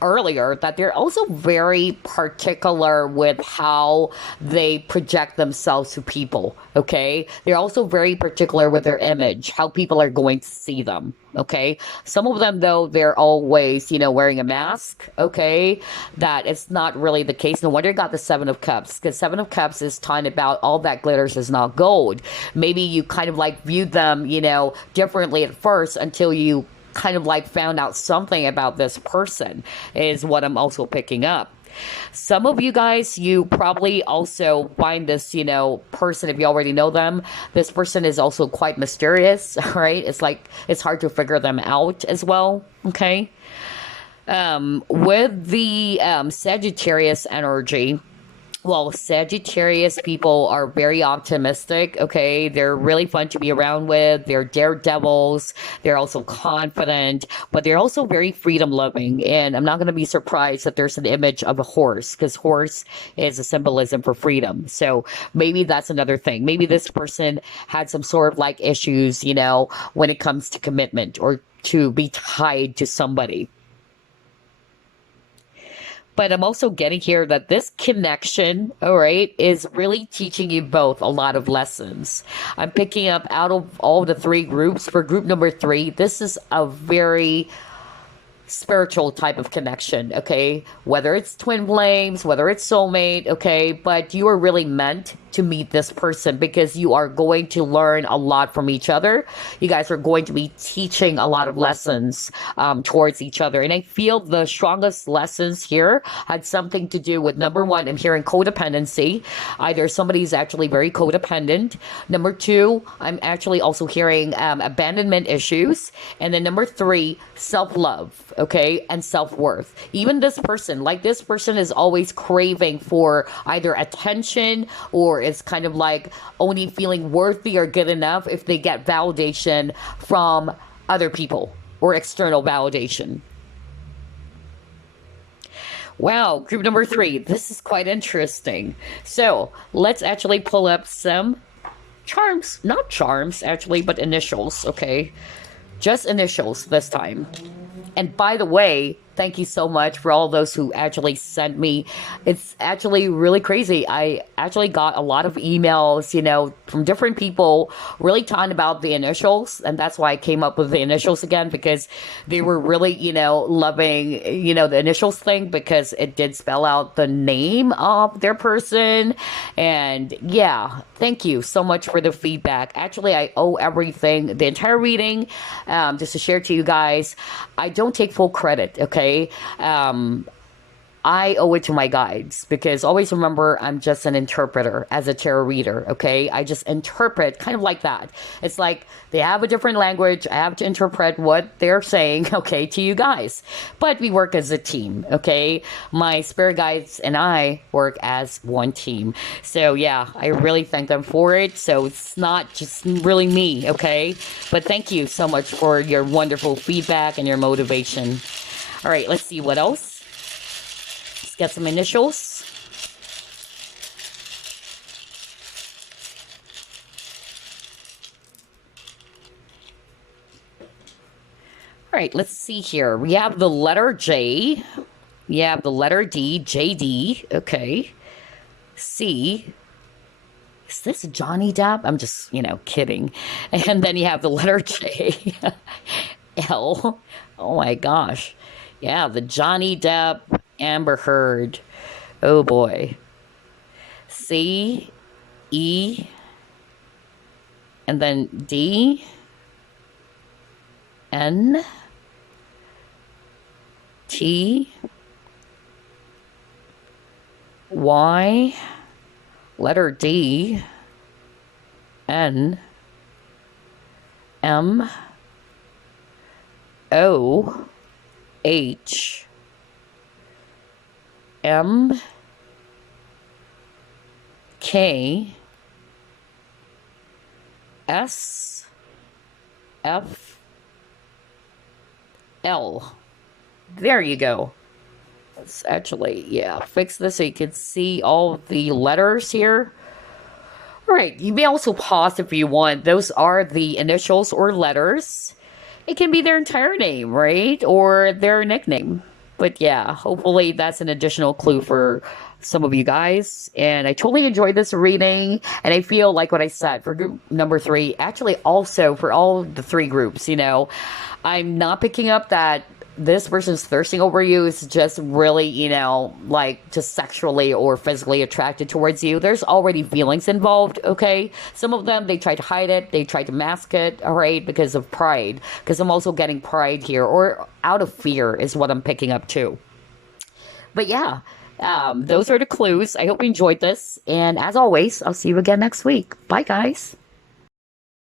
earlier, that they're also very particular with how they project themselves to people, okay? They're also very particular with their image, how people are going to see them, okay? Some of them, though, they're always, wearing a mask, okay? That it's not really the case. No wonder you got the Seven of Cups, because Seven of Cups is talking about all that glitters is not gold. Maybe you kind of like viewed them, differently at first until you kind of like found out something about this person, is what I'm also picking up. Some of you guys, you probably also find this, person, if you already know them, this person is also quite mysterious, right? It's like, it's hard to figure them out as well, okay? With the Sagittarius energy, well, Sagittarius people are very optimistic, okay? They're really fun to be around with. They're daredevils. They're also confident, but they're also very freedom loving. And I'm not going to be surprised that there's an image of a horse, because horse is a symbolism for freedom. So maybe that's another thing. Maybe this person had some sort of like issues, when it comes to commitment or to be tied to somebody. But I'm also getting here that this connection, all right, is really teaching you both a lot of lessons. I'm picking up out of all the three groups, for group number 3, this is a very spiritual type of connection, okay? Whether it's twin flames, whether it's soulmate, okay? But you are really meant to meet this person because you are going to learn a lot from each other. You guys are going to be teaching a lot of lessons towards each other. And I feel the strongest lessons here had something to do with, number one, I'm hearing codependency. Either somebody's actually very codependent. Number 2, I'm actually also hearing abandonment issues. And then number 3, self-love, okay, and self-worth. Even this person, is always craving for either attention, or it's kind of like only feeling worthy or good enough if they get validation from other people or external validation. Wow, group number 3, this is quite interesting. So let's actually pull up some charms, not charms actually, but initials, okay? Just initials this time. And by the way, thank you so much for all those who actually sent me. It's actually really crazy. I actually got a lot of emails, from different people really talking about the initials. And that's why I came up with the initials again, because they were really, loving, the initials thing, because it did spell out the name of their person. And yeah, thank you so much for the feedback. Actually, I owe everything, the entire reading, just to share to you guys. I don't take full credit, okay? I owe it to my guides, because always remember, I'm just an interpreter as a tarot reader, okay? I just interpret kind of like that. It's like they have a different language. I have to interpret what they're saying, okay, to you guys. But we work as a team, okay? My spirit guides and I work as one team. So yeah, I really thank them for it. So it's not just really me, okay? But thank you so much for your wonderful feedback and your motivation. All right, let's see what else. Let's get some initials. All right, let's see here. We have the letter J. We have the letter D, JD. Okay. C. Is this Johnny Depp? I'm just, kidding. And then you have the letter J. L. Oh my gosh. Yeah, the Johnny Depp Amber Heard. Oh boy. C, E, and then D, N, T, Y, letter D, N, M, O, H, M, K, S, F, L. There you go. Let's actually, yeah, fix this so you can see all the letters here. All right, you may also pause if you want. Those are the initials or letters. It can be their entire name, right? Or their nickname. But yeah, hopefully that's an additional clue for some of you guys. And I totally enjoyed this reading. And I feel like what I said for group number 3, actually also for all the 3 groups, I'm not picking up that this person's thirsting over you is just really, like just sexually or physically attracted towards you. There's already feelings involved, okay? Some of them, they try to hide it, they try to mask it, all right, because of pride. Because I'm also getting pride here, or out of fear is what I'm picking up too. But yeah, those are the clues. I hope you enjoyed this. And as always, I'll see you again next week. Bye, guys.